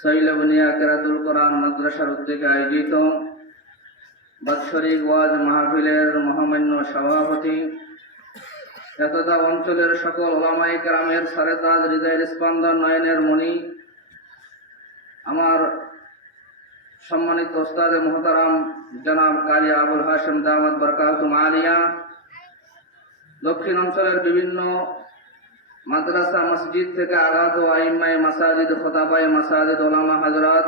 সৈলবনিয়া কেরাতুল কোরআন মাদ্রাসার উদ্যোগে আয়োজিত বাৎসরিক ওয়াজ মাহফিলের মহামান্য সভাপতি একদা অঞ্চলের সকল ওলামায়ে কেরামের সারেতাজ, হৃদয়ের স্পন্দন, নয়নের মণি, আমার সম্মানিত ওস্তাদে মুহতারাম জনাব কারি আবুল হাশেম দামাত বরকাতুম আলিয়া, দক্ষিণ অঞ্চলের বিভিন্ন মাদ্রাসা মসজিদ থেকে আগত আইম্মায়ে মাসাজিদ, খোতাবায়ে মাসাজিদ, ওলামা হযরত,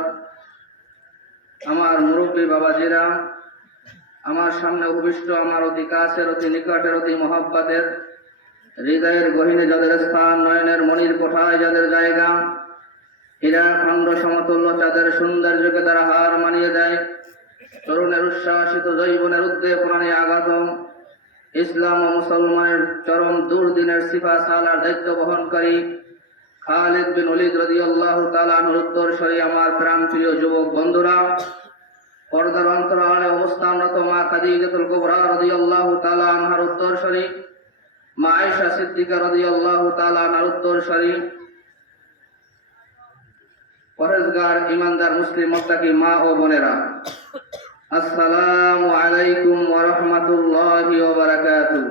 আমার মুরব্বী বাবাজিরা, আমার সামনে উপবিষ্ট আমার অতি কাছের, অতি নিকটের, অতি মহব্বতের, হৃদয়ের গহীনে যাদের স্থান, নয়নের মনির কোঠায় যাদের জায়গা, হীরাখণ্ড সমতুল্য চাঁদের সৌন্দর্যকে তারা হার মানিয়ে দেয়, তরুণের উচ্ছ্বাসিত যৌবনের উদ্দীপনায় আগত ইসলাম ও মুসলমানের চরম দুর্দিনের সিফা সালার দায়িত্ব বহনকারী খালিদ বিন ওলীদ রাদিয়াল্লাহু তাআলা আনহুর উত্তরসূরি আমার প্রাণপ্রিয় যুবক বন্ধুরা, পর্দার অন্তরালে অবস্থানরত মা খাদিজাতুল কুবরা রাদিয়াল্লাহু তাআলা আনহার উত্তরসূরি মা আয়েশা সিদ্দিকা রাদিয়াল্লাহু তাআলা আনহার উত্তরসূরি পরহেজগার ইমানদার মুসলিম মুত্তাকি মা ও বোনেরা, আসসালামু আলাইকুম ওয়া রাহমাতুল্লাহি ওয়া বারাকাতুহু।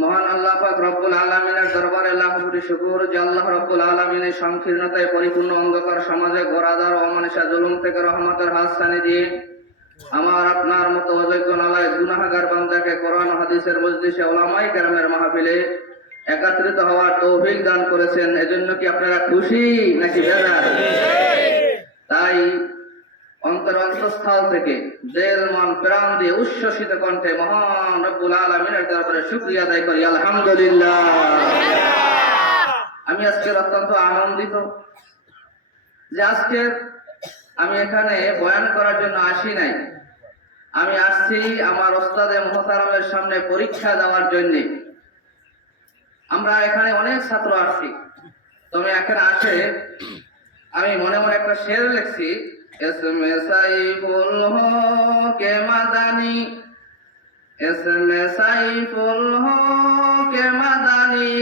মহান আল্লাহ পাক রব্বুল আলামিনের দরবারে লাখ কোটি শুকর যে আল্লাহ রব্বুল আলামিনের সংকীর্ণতায় পরিপূর্ণ অন্ধকার সমাজে গোরাদার ও অমানুষা জুলুম থেকে রহমতের হাতছানি দিয়ে আমার আপনার মতো অযোগ্য নালায়েক গুনাহগার বান্দাকে কোরআন হাদিসের মজলিসে ওলামায়ে কেরামের মাহফিলে একত্রিত হওয়ার তৌফিক দান করেছেন। এজন্য কি আপনারা খুশি নাকি বেজার? তাই অন্তরস্থল থেকে দিল মন প্রাণ দিয়ে উচ্ছ্বসিত কণ্ঠে মহান রব্বুল আলামিনের দরবারে শুকরিয়া আদায় করি, আলহামদুলিল্লাহ। আমি আজকে অত্যন্ত আনন্দিত যে আজকে আমি এখানে বয়ান করার জন্য আসি নাই, আমি আসছি আমার ওস্তাদে মুহতারামের সামনে পরীক্ষা দেওয়ার জন্য। আমরা এখানে অনেক ছাত্র আসছি, তবে এখানে আসে আমি মনে মনে একটা শের লিখছি, এসমে সাইফুল হকে মাদানি, এসমে সাইফুল হকে মাদানি,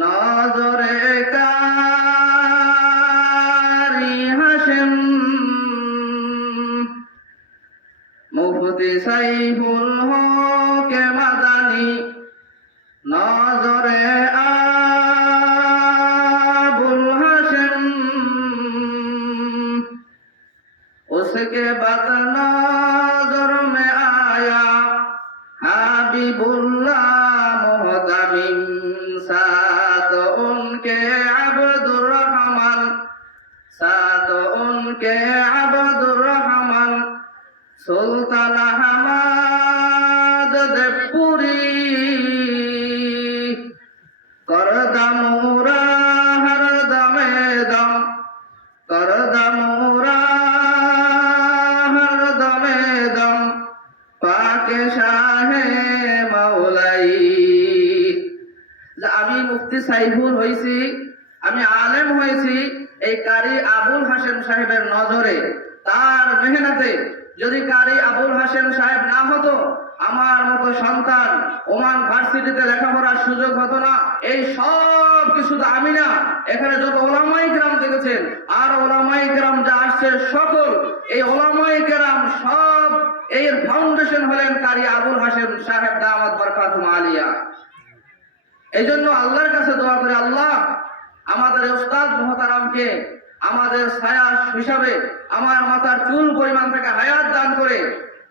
নজরে কারি হাশেম, মুফতি সাইফুল হকে মাদানি, নজরে उसके बाद नजर में आया हबीबुल्लाह मोहतमिम, साथ उनके अब्दुर रहमान, साथ उनके अब्दुर रहमान, सुल्तान अहमद देवपुरी, करदमूरा हर दमे दम, करदमूरा আমি মুফতি সাইফুল হয়েছি, আমি আলেম হয়েছি এই কারি আবুল হাশেম সাহেবের নজরে, তার মেহনতে। যদি কারি আবুল হাশেম সাহেব না হতো, আমার মতো সন্তান ওমান ভার্সিটিতে লেখাপড়ার সুযোগ হতো না। এই সব কিছু তো আমি না, এখানে যত ওলামায়ে কেরাম দেখেছেন আর ওলামায়ে কেরাম যা আসছে সকল এই ওলামায়ে কেরাম সব এর ফাউন্ডেশন হলেন কারি আবুল হাশেম সাহেব দামাত বরকাতুম আলিয়া। এই জন্য আল্লাহর কাছে দোয়া করে, আল্লাহ আমাদের ওস্তাদ মুহতারামকে আমাদের ছায়া হিসাবে আমার মাথার চুল পরিমাণ থেকে হায়াত দান করে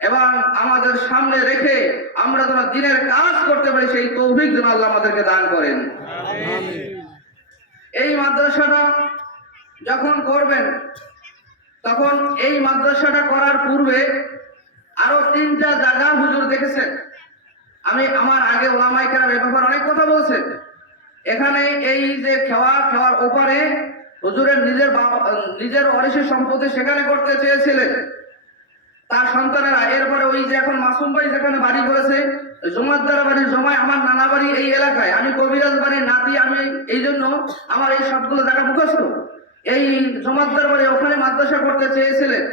এবং আমাদের সামনে রেখে আমরা যেন দিনের কাজ করতে পারি, সেই তৌফিক যেন আল্লাহ আমাদেরকে দান করেন। এই মাদ্রাসাটা যখন করবেন, তখন এই মাদ্রাসাটা করার পূর্বে আরো 3টা জায়গা হুজুর দেখেছেন। আমি আমার আগে ওলামায়ে কেরাম এই ব্যাপারে অনেক কথা বলছেন। এখানে এই যে খাওয়ার ওপারে হুজুরের নিজের ওয়ারিসের সম্পত্তি সেখানে করতে চেয়েছিলেন তার সন্তানেরা। এরপরে ওই যে এখন মাসুম ভাই যেখানে বাড়ি করেছে, জমাদ্দার বাড়ির জমায় আমার নানা বাড়ি এই এলাকায়, আমি কবিরাজ বাড়ির নাতি, আমি এই জন্য আমার এই সবগুলো জায়গা মুখস্থ। এই জমাদ্দার বাড়ি ওখানে মাদ্রাসা করতে চেয়েছিলেন,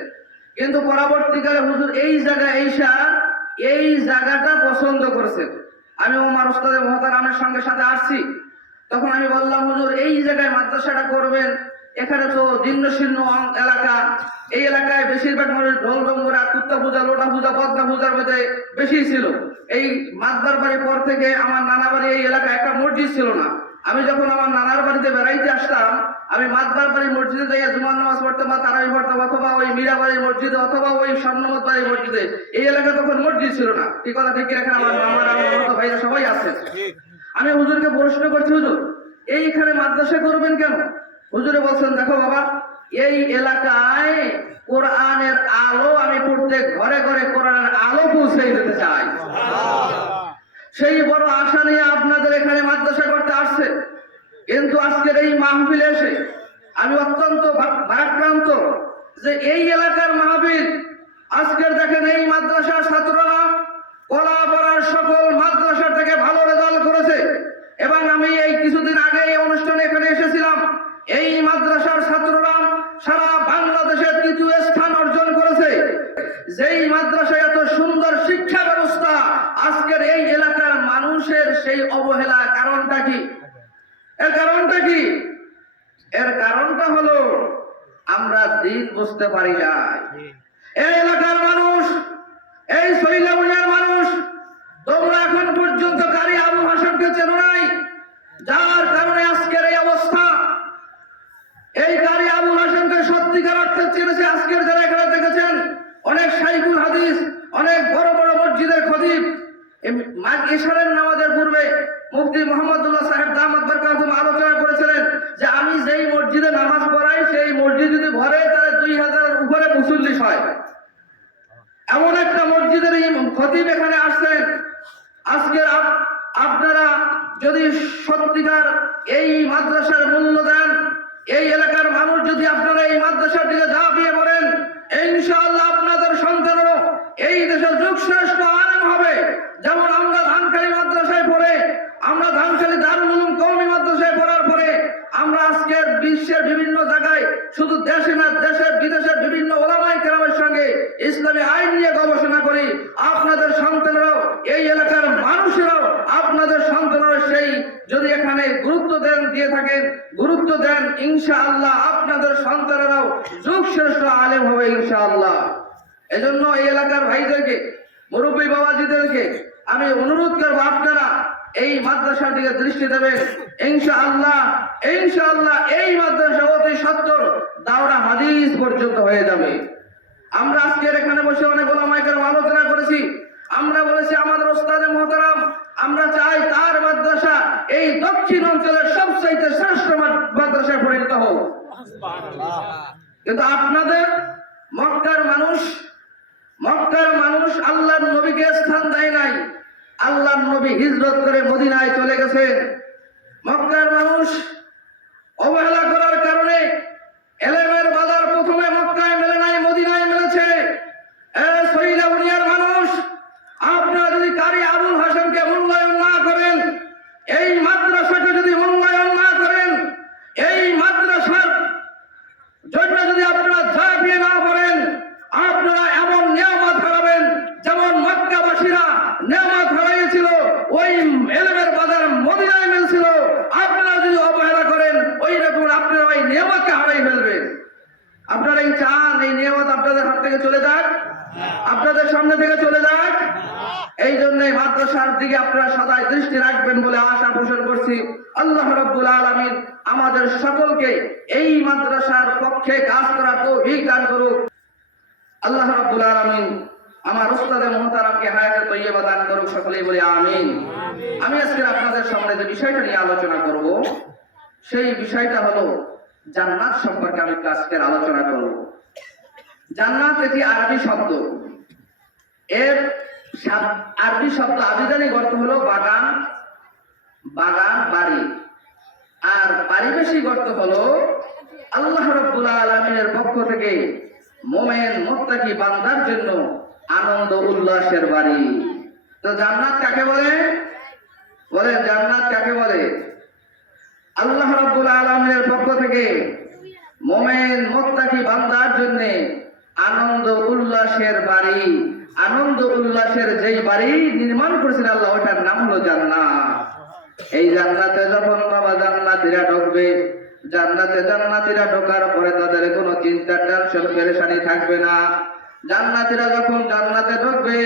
কিন্তু পরবর্তীকালে হুজুর এই জায়গায় এই জায়গাটা পছন্দ করেছেন। আমি ওমর ওস্তাদে মুহতারামের সঙ্গে সাথে আসছি, তখন আমি বললাম, হুজুর এই জায়গায় মাদ্রাসাটা করবেন, এখানে তো জীর্ণশীর্ণ এলাকা, এই এলাকায় বেশিরভাগ মানুষ ঢোল ডঙ্গরা, কুত্তা পূজা, লোটা পূজা, পদ্মা পূজার মধ্যে বেশি ছিল। এই মাদ্দার বাড়ির পর থেকে আমার নানা বাড়ি এই এলাকায় একটা মসজিদ ছিল না। আমি যখন আমার নানার বাড়িতে বেড়াইতে আসতাম, আমি মাদ্দার বাড়ির মসজিদে যাইয়া জুমার নামাজ পড়তাম বা তারাবি পড়তাম, অথবা ওই মীরা বাড়ির মসজিদে, অথবা ওই স্বর্ণমত বাড়ির মসজিদে। এই এলাকা তখন মসজিদ ছিল না। এই কথা ঠিক রাখেন, আমার মামারা, আমার ভাইরা সবাই আছে। আমি হুজুরকে প্রশ্ন করছি, হুজুর এইখানে মাদ্রাসা করবেন কেন? হুজুরে বলছেন, দেখো বাবা, এই এলাকায় কোরআনের আলো আমি প্রত্যেক ঘরে ঘরে কোরআনের আলো পৌঁছে দিতে চাই। সেই বড় আশা নিয়ে আপনাদের এখানে মাদ্রাসা করতে আসছে। কিন্তু আজকের এই মাহফিলে এসে আমি অত্যন্ত ভারাক্রান্ত যে এই এলাকার মাহফিল, আজকের দেখেন এই মাদ্রাসার ছাত্ররা কলাপাড়ার সকল মাদ্রাসা থেকে ভালো রেজাল্ট করেছে। এবং আমি এই কিছুদিন আগে এই অনুষ্ঠানে এখানে এসেছিলাম। এই মাদ্রাসার ছাত্ররা সারা বাংলাদেশের তৃতীয় স্থান অর্জন করেছে। যেই মাদ্রাসায় এত সুন্দর শিক্ষা ব্যবস্থা, আজকের এই এলাকার মানুষের সেই অবহেলা কারণটা কি? এর কারণটা কি? এর কারণটা হলো আমরা দিন বুঝতে পারি না। এই এলাকার মানুষ, এই সৈলামুনিয়ার মানুষ, তোমরা এখন পর্যন্ত কারি আবুল হাশেমকে চেনো নাই, যার কারণে আজকের এই অবস্থা। এই কারি আবুল হাশেমকে সত্যিকার অর্থে চিনেছে আজকের যারা এখানে দেখেছেন, অনেক শাইখুল হাদিস, অনেক বড় বড় মসজিদের খতিব। ইশারের নামাজের পূর্বে মুফতি মোহাম্মদুল্লাহ সাহেব দামাত বরকাতুহু আলোচনা করেছিলেন যে আমি যেই মসজিদে নামাজ পড়াই, সেই মসজিদ যদি ভরে তাহলে 2000-এর উপরে মুসল্লি হয়। এমন একটা মসজিদের খতিব এখানে আসছেন। আজকে আপনারা যদি সত্যিকার এই মাদ্রাসার মূল্য দেন, এই এলাকার মানুষ যদি আপনারা এই মাদ্রাসার দিকে ঝাঁপিয়ে পড়েন, ইনশাআল্লাহ আপনাদের সন্তানও এই দেশের যুগশ্রেষ্ঠ আলেম হবে। যেমন আমরা ধানখালী মাদ্রাসায় পড়ে, আমরা ধানখালী দারুল উলুম কওমি মাদ্রাসায় পড়ার পরে আমরা আজকের বিশ্বের বিভিন্ন জায়গায়, শুধু দেশে না দেশের বিদেশের বিভিন্ন ওলামায়ে কেরামের সঙ্গে ইসলামী আইন নিয়ে গবেষণা করি। আপনাদের সন্তানরাও, এই এলাকার মানুষেরাও, আপনাদের সন্তানরাও সেই যদি এখানে গুরুত্ব দেন, দিয়ে থাকেন, গুরুত্ব দেন, ইনশাআল্লাহ আপনাদের সন্তানেরাও যুগশ্রেষ্ঠ আলেম হবে ইনশাআল্লাহ। এজন্য এই এলাকার ভাইদেরকে, মুরব্বী বাবাজিদেরকে আমি অনুরোধ করবো, আপনারা এই মাদ্রাসার দিকে দৃষ্টি দেবেন। ইনশাআল্লাহ, ইনশাআল্লাহ এই মাদ্রাসা অতি সত্তর দাওরা হাদিস পর্যন্ত হয়ে যাবে। আমরা আজকের এখানে বসে অনেক ওলামায়ে কেরাম আলোচনা করেছি। আমরা বলেছি আমাদের ওস্তাদে মুহতারাম, আমরা চাই তার মাদ্রাসা এই দক্ষিণ অঞ্চলের সবচাইতে শ্রেষ্ঠ মাদ্রাসায় পরিণত হোক। কিন্তু আপনাদের মক্কার মানুষ আল্লাহর নবীকে স্থান দেয় নাই। আল্লাহর নবী হিজরত করে মদিনায় চলে গেছে। মক্কার মানুষ অবহেলা করার কারণে এলেমের বাজার প্রথমে মক্কায় মেলে নাই, মদিনায় মেলেছে। সৈলামুনিয়ার মানুষ, আপনারা যদি কারি আবুল হাশেমকে মূল্যায়ন না করেন, এই মাদ্রাসাকে যদি মূল্যায়ন না করেন, এই মাদ্রাসার জন্য যদি আপনারা ঝাঁপিয়ে না পড়েন, আপনারা এমন নিয়ামত হারাবেন যেমন মক্কাবাসীরা নিয়ামত হারাইয়েছিল, ওই এলেমের বাজার মদিনায় মিলছিল। আপনারা যদি অবহেলা করেন, ওই রকম আপনারা ওই নিয়ামতকে হারাই ফেলবেন। আপনারা এই চান এই নিয়ামত আপনাদের হাত থেকে চলে যাক, আপনাদের সামনে থেকে চলে যাক। এই জন্যই মাদ্রাসার দিকে আপনারা সদাই দৃষ্টি রাখবেন বলে আশা পোষণ করছি। আল্লাহ রাব্বুল আলামিন আমাদের সকলকে এই মাদ্রাসার পক্ষে কাজ করার তৌফিক দান করুক। আল্লাহ রাব্বুল আলামিন আমার উস্তাদে মুহতারামকে হায়াতে তৈয়বা দান করুক। সকলেই বলি আমিন। আমি আজকে আপনাদের সামনে যে বিষয়টা নিয়ে আলোচনা করব, সেই বিষয়টা হলো জান্নাত সম্পর্কে আমি আজকের আলোচনা করব। জান্নাত এটি আরবি শব্দ। এর আরবি শব্দ আবিধানিক অর্থ হলো বাগান, বাড়ি। আর পারিভাষিক অর্থ হলো আল্লাহ রাব্বুল আলামিনের পক্ষ থেকে মুমিন মুত্তাকি বান্দার জন্য আনন্দ উল্লাসের বাড়ি। তো জান্নাত কাকে বলে? বলেন জান্নাত কাকে বলে? আল্লাহ রাব্বুল আলামিনের পক্ষ থেকে মুমিন মুত্তাকি বান্দার জন্য আনন্দ উল্লাসের বাড়ি। আনন্দ উল্লাসের যেই বাড়ি নির্মাণ করেছেন আল্লাহ, ওটার নাম হলো জান্নাত। এই জান্নাতে যখন বাবা জান্নাতীরা ঢুকবে, জান্নাতীরা ঢোকার পরে তাদের কোনো চিন্তা টেনশন পেরেশানি থাকবে না। জান্নাতীরা যখন জান্নাতে ঢুকবে,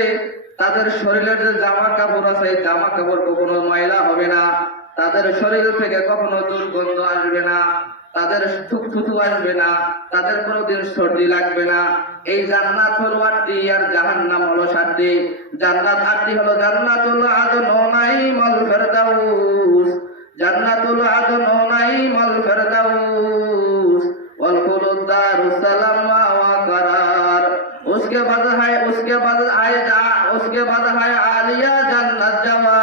তাদের শরীরের যে জামা কাপড় আছে জামা কাপড় কখনো ময়লা হবে না, তাদের শরীর থেকে কখনো দুর্গন্ধ আসবে না, তাদের থুতু আসবে না, তাদের কোনোদিন সর্দি লাগবে না। এই জান্নাত হলো 8টি আর জাহান্নাম হলো 7টি। জান্নাত 8টি হলো জান্নাতুল আদন ওয়া নাঈমুল ফিরদাউস, জান্নাতুল আদন ওয়া নাঈমুল ফিরদাউস ওয়াল খুলুদ দারুস সালাম ওয়া करार। उसके बाद है आलिया जन्नत जवा,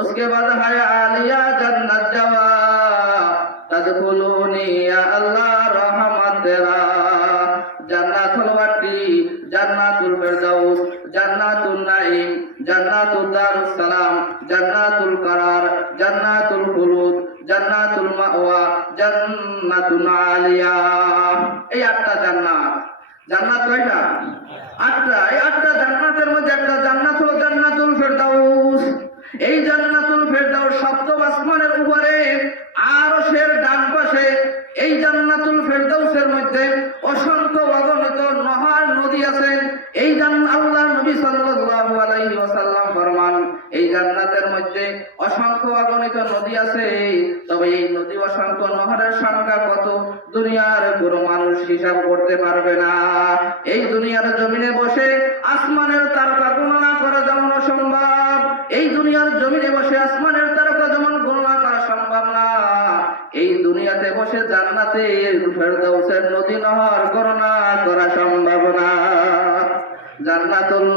उसके बाद है आलिया जन्नत जवा तदखुलूनी या अल्लाह रहमत तेरा। জান্নাতুল ওয়াটি, জান্নাতুল ফিরদাউস, জান্নাতুন নাঈম, জান্নাতুল দারুস সালাম, জান্নাতুল करार, জান্নাতুল খুলুদ, জান্নাতুল মাওয়া, জান্নাতুন আলিয়া। এই 8টা জান্নাত। জান্নাত কয়টা? 8টা। এই 8টা জান্নাতের মধ্যে একটা জান্নাত হলো জান্নাতুল ফিরদাউস। এই জান্নাতুল ফিরদাউস সপ্তম আসমানের উপরে আরশের ডান পাশে। এই জান্নাতুল ফিরদাউসের মধ্যে অসংখ্য অগণিত নহর নদী আছে। এই আল্লাহর নবী সাল্লাল্লাহু আলাইহি ওয়াসাল্লাম ফরমান, এই জান্নাতের মধ্যে অসংখ্য অগণিত নদী আছে, তবে এই নদী অসংখ্য নহরের সংখ্যা কত দুনিয়ার কোনো মানুষ হিসাব করতে পারবে না। এই দুনিয়ার জমিনে বসে আসমানের তারকা গণনা করা যেমন অসম্ভব, এই দুনিয়ার জমিনে বসে আসমানের তারকা যেমন গণনা করা সম্ভব না, এই দুনিয়াতে বসে জান্নাতের ফেরদাউসের নদী নহর গণনা করা সম্ভব না। জান্নাতুল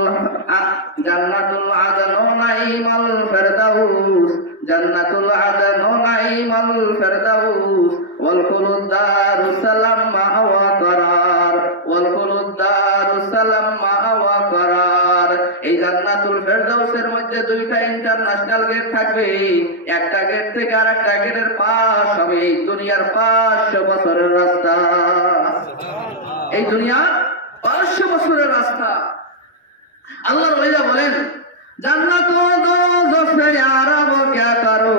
আদন ওয়া নাঈমুল ফিরদাউস, জান্নাতুল আদন ওয়া নাঈমুল ফিরদাউস ওয়াল খুলুদ দারুস সালাম ওয়া करार, ওয়াল খুলুদ দারুস সালাম ওয়া करार। এই জান্নাতুল ফিরদাউসের মধ্যে 2টা ইন্টারন্যাশনাল গেট থাকবে। একটা গেট থেকে আরেকটা গেটের পাশ হবে এই দুনিয়ার 500 বছরের রাস্তা। এই দুনিয়া 500 বছরের রাস্তা। আল্লাহর ওলিরা বলেন, জান্নাত ও দোজখ সে আরব क्या करो,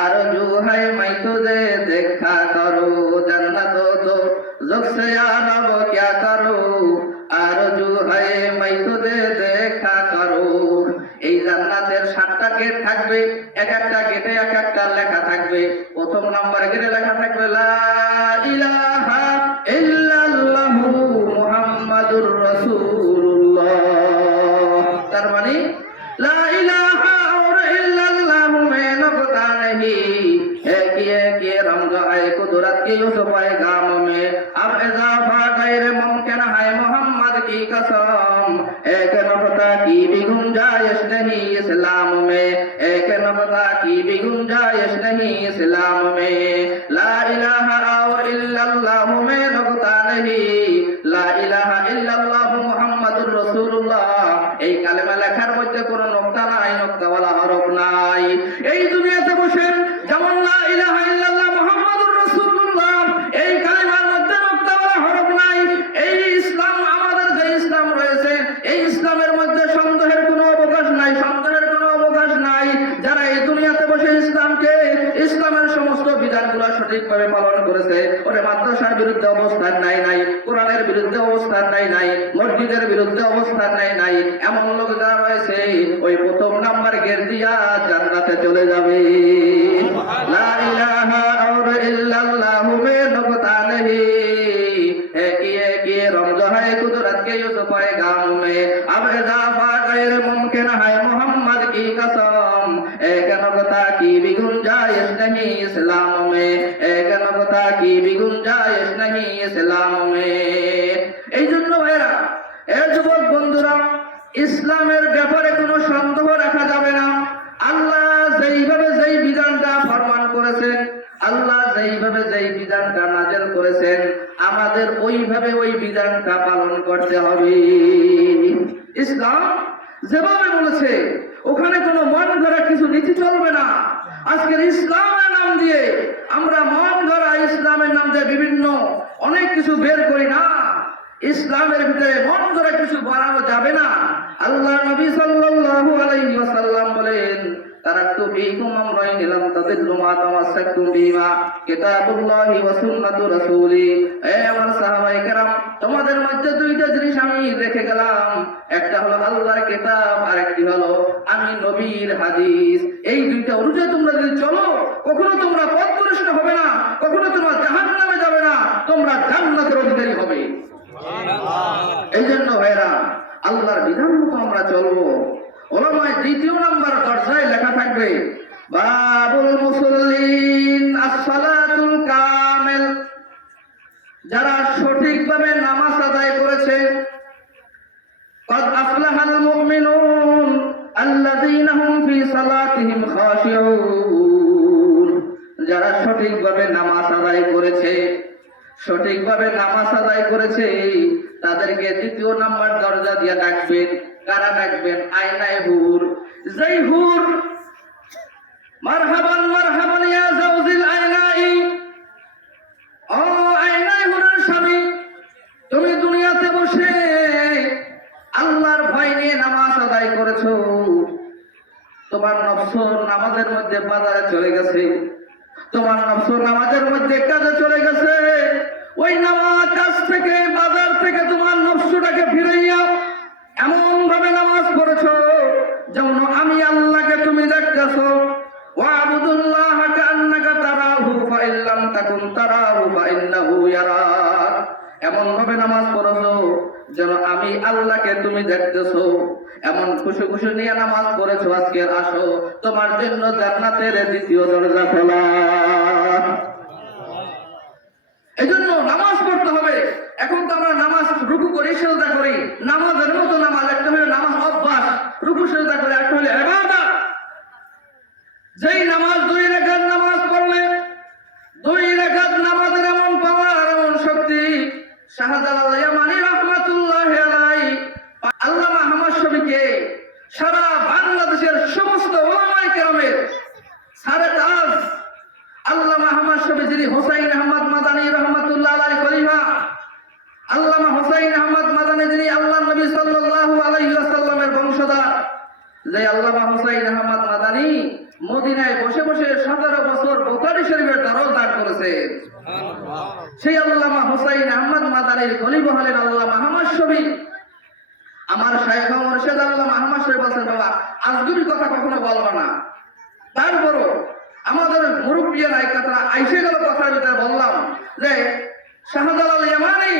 आरज़ू है मैं तुझे देखा करो। जन्नत ও দোজখ সে আরব क्या करो, आरज़ू है मैं तुझे देखा करो। এই জান্নাতের 7টা গেট থাকবে। এক একটা গেটে এক একটা লেখা থাকবে। প্রথম নাম্বার গেটে লেখা থাকবে লা ইলাহা ইল্লাল্লাহু মুহাম্মাদুর রাসূলুল্লাহ। তার মানে লা ইলাহা ইল্লাল্লাহু में नुक्ता नहीं है कि रंग है कुदरत की उस पैगाम में, अब इजाफा गैर मुमकिन है मोहम्मद की कसम। एक नुक्ता की भी गुंजाइश नहीं इस्लाम में, एक नुक्ता की भी गुंजाइश नहीं इस्लाम में। ला इलाहा और इल्लल्लाहु में नुक्ता नहीं, ला इलाहा इल्लल्लाहु मुहम्मदुर রাসূলুল্লাহ। এই কালেমা লেখার মধ্যে কোনো নুকতা নাই, নুকতাওয়ালা হরফ নাই। এই দুনিয়াতে বসে যেমন লা ইলাহা ইল্লাল্লাহ মুহাম্মাদুর রাসূলুল্লাহ এই কালেমার মধ্যে নুকতাওয়ালা হরফ নাই। এই ইসলাম, আমাদের যে ইসলাম রয়েছে, এই ইসলামের মধ্যে সন্দেহের কোনো অবকাশ নাই, সন্দেহের কোনো অবকাশ নাই। যারা এই দুনিয়াতে বসে ইসলামের সমস্ত বিধানগুলো সঠিকভাবে পালন করেছে, ওরে মাদ্রাসার বিরুদ্ধে অবস্থান নাই, কোরআনের বিরুদ্ধে অবস্থান নাই, মসজিদের বিরুদ্ধে অবস্থান নাই, এমন লোক যারা রয়েছে ওই প্রথম নাম্বার গেট দিয়া জান্নাতে চলে যাবে। লা ইলাহা ইল্লাল্লাহু में नुक्ता नहीं है कि रमज़ है कुदरत के उस पैगाम में, अब इजाफा गैर मुमकिन है मोहम्मद की कसम। एक नुक्ता की भी गुंजाइश नहीं इस्लाम में, एक नुक्ता की भी गुंजाइश नहीं इस्लाम में। এই জন্য ভাইরা, এ যুবক বন্ধুরা, ইসলামের ব্যাপারে কোনো সন্দেহ রাখা যাবে না। আল্লাহ যেইভাবে যেই বিধানটা ফরমান করেছেন, আল্লাহ যেইভাবে যেই বিধানটা নাযিল করেছেন, আমাদের ওইভাবে ওই বিধানটা পালন করতে হবে। ইসলাম যেভাবে বলেছে ওখানে কোনো মন গড়া কিছু নীতি চলবে না। আজকের ইসলামের নাম দিয়ে আমরা মন গড়া ইসলামের নাম দিয়ে বিভিন্ন অনেক কিছু বের করি না। ইসলামের ভিতরে মন গড়া কিছু বানানো যাবে না। আল্লাহ নবী সাল্লাল্লাহু আলাইহি ওয়াসাল্লাম বলেন, তারাকতু ফীকুম আমরাইন লাম তাদিল্লু মা তামাসসাকতুম বিহিমা কিতাবুল্লাহি ওয়া সুন্নাতু রাসূলি। আমার সাহাবায়ে কেরাম, তোমাদের মধ্যে দুইটা জিনিস আমি রেখে গেলাম, একটা হলো আল্লাহর কিতাব আর একটি হলো আমি নবীর হাদিস। এই দুইটা অনুযায়ী তোমরা যদি চলো, কখনো তোমরা পথভ্রষ্ট হবে না, কখনো তোমরা জাহান্নামে যাবে না, তোমরা জান্নাতের অধিকারী হবে। এই জন্য ভাইরা, আল্লাহর বিধান মতো আমরা চলবো। ওলামায়ে দ্বিতীয় নাম্বার দরজায় লেখা থাকবে বাবুল মুসাল্লিন as-সালাতুল কামিল, যারা সঠিকভাবে নামাজ আদায় করেছে। قد أفلح المؤمنون الذين هم في صلاتهم خاشعون, যারা সঠিকভাবে নামাজ আদায় করেছে, সঠিকভাবে নামাজ আদায় করেছে, তাদেরকে দ্বিতীয় নাম্বার দরজা দিয়ে ডাকবেন। কারা ডাকবেন? আয়নায়ে হুর। যেই হুর মারহাবান মারহাবান ইয়া জাওজিল আয়নাই, ও আয়নায়ে হুরের স্বামী, তুমি দুনিয়াতে বসে আল্লাহর ভয় নিয়ে নামাজ আদায় করেছো, তোমার নফস নামাজের মধ্যে বাজারে চলে গেছে, তোমার নফস নামাজের মধ্যে কাজে চলে গেছে। ওই নামাজ কাজ থেকে, বাজার থেকে তোমার নফসটাকে ফিরাইয়া এমন ভাবে নামাজ পড়েছো যেমন আমি আল্লাহকে তুমি দেখতেছো। ওয়াবুদুল্লাহ কান্নাকা তারাহু ফাইল্লাম তাকুন তারাহু ফাইন্নাহু ইয়ারাক, এমন ভাবে নামাজ পড়েছো যেন আমি আল্লাহকে তুমি দেখতেছো। এমন খুশি খুশি নিয়ে নামাজ পড়েছো। আজকে আসো, তোমার জন্য জান্নাতের দ্বিতীয় দরজা খোলা। এই জন্য নামাজ পড়তে হবে। এখন তো আমরা নামাজ রুকু করি, সেজদা করি, নামাজের মতো নামাজ। একটা হলো নামাজ অভ্যাস, রুকু সেজদা করে, একটা হলো ইবাদত। যেই নামাজ 2 রাকাত নামাজ পড়লে 2 রাকাত নামাজের এমন পাওয়ার, এমন শক্তি। শাহজালাল ইয়ামানী রাহমাতুল্লাহি আলাইহি আল্লামা আহমদ শফীকে সারা বাংলাদেশের সমস্ত উলামায়ে কেরামের সারে তাজ আল্লামা আহমদ শফী, যিনি হুসাইন আহমদ মাদানী রাহমাতুল্লাহ আলাইহি খলিফা, আল্লামা হুসাইন আহমদ মাদানী, যিনি আল্লাহর নবী সাল্লাল্লাহু আলাইহি ওয়াসাল্লামের বংশধর। যে আল্লামা হুসাইন আহমদ মাদানী মদিনায় বসে বসে 17 বছর বুখারী শরীফের দরজ দান করেছে। সেই আল্লামা হুসাইন আহমদ মাদানীর খলিফা হলেন আল্লামা আহমদ শফী। আমার শায়েখ মুর্শিদ আল্লামা আহমদ শফী বলেন, বাবা আজগুবি কথা কখনো বলবা না। তারপরও আমাদের মুরব্বিয়ারা এই কথা আইসে গেল, কথার ভিতরে বললাম যে শাহজালাল ইয়ামানী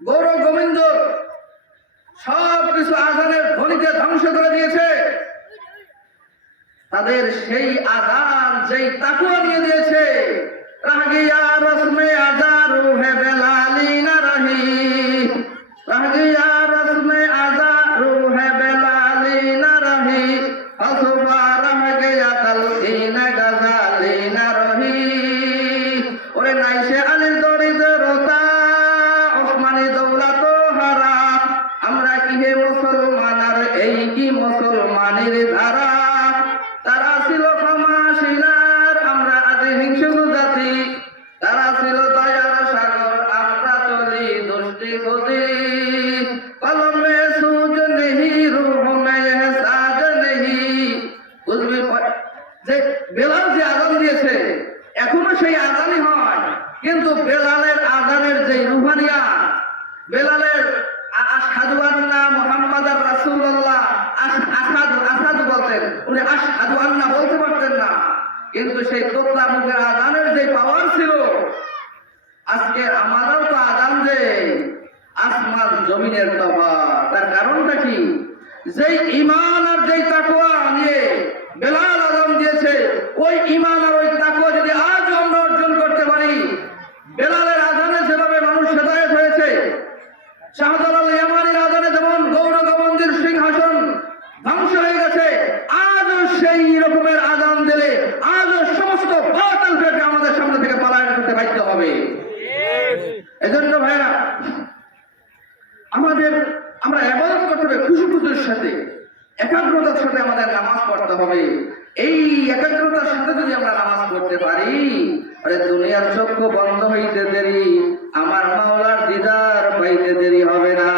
গৌর গোবিন্দ সব কিছু আযানের ধ্বনিতে ধ্বংস করে দিয়েছে। তাদের সেই আযান, যেই তাকওয়া নিয়ে দিয়েছে, রাহগিয়া রসমে আযারু হে বেলালি না রাহি, রাহগিয়া রসমে আযারু হে বেলালি না রাহি, আসবা রাহগিয়া তালকিন গাজালি না রহি। ওরে নাইসে আলীর দরিদ্রতা, ওসমানী দৌলত হারা, আমরা কি হে মুসলমান আর এই কি মুসলমানের ধারা। তারা ছিল ক্ষমাশীলার, আমরা আজ হিংসুক জাতি। তারা ছিল দয়ার সাগর, আমরা চলি দুষ্টি খুঁজি। কলমে সুজ নেহি, রূহ মে সাজ নেহি। বুঝবি যে বেলাল যে আযান দিয়েছে, এখনো সেই আযানই হয়, কিন্তু বেলালের আযানের যে রুহানিয়া, বেলালের আশহাদু আন্না মুহাম্মাদার রাসূলুল্লাহ, আসাদু বলতেন, উনি আশহাদু আন্না বলতে পারতেন না, কিন্তু সেই তোতলা মুখের আযানের যে পাওয়ার ছিল। আজকে আমারও তো আযান যে আসমান জমিনের তফাৎ। তার কারণটা কি? যেই ঈমান আর যেই তাকওয়া নিয়ে বেলাল আযান দিয়েছে, ওই ঈমান আর ওই তাকওয়া যদি আজ আমরা অর্জন করতে পারি, বেলালের আযানে যেভাবে মানুষ হেদায়েত হয়েছে, শাহজালাল ইয়ামানীর আযানে যেমন গৌর গোবিন্দের সিংহাসন ধ্বংস হয়ে গেছে, আজও সেই রকমের আযান দিলে আজও সমস্ত বাতিল থেকে আমাদের সামনে থেকে পলায়ন করতে বাধ্য হবে। এজন্য ভাইরা, আমরা ইবাদত করতে হবে খুশি-খুশির সাথে, একাগ্রতার সাথে আমাদের নামাজ পড়তে হবে। এই একাগ্রতার সাথে যদি আমরা নামাজ পড়তে পারি, আরে দুনিয়ার চক্ষু বন্ধ হইতে দেরি, আমার মাওলার দিদার পাইতে দেরি হবে না।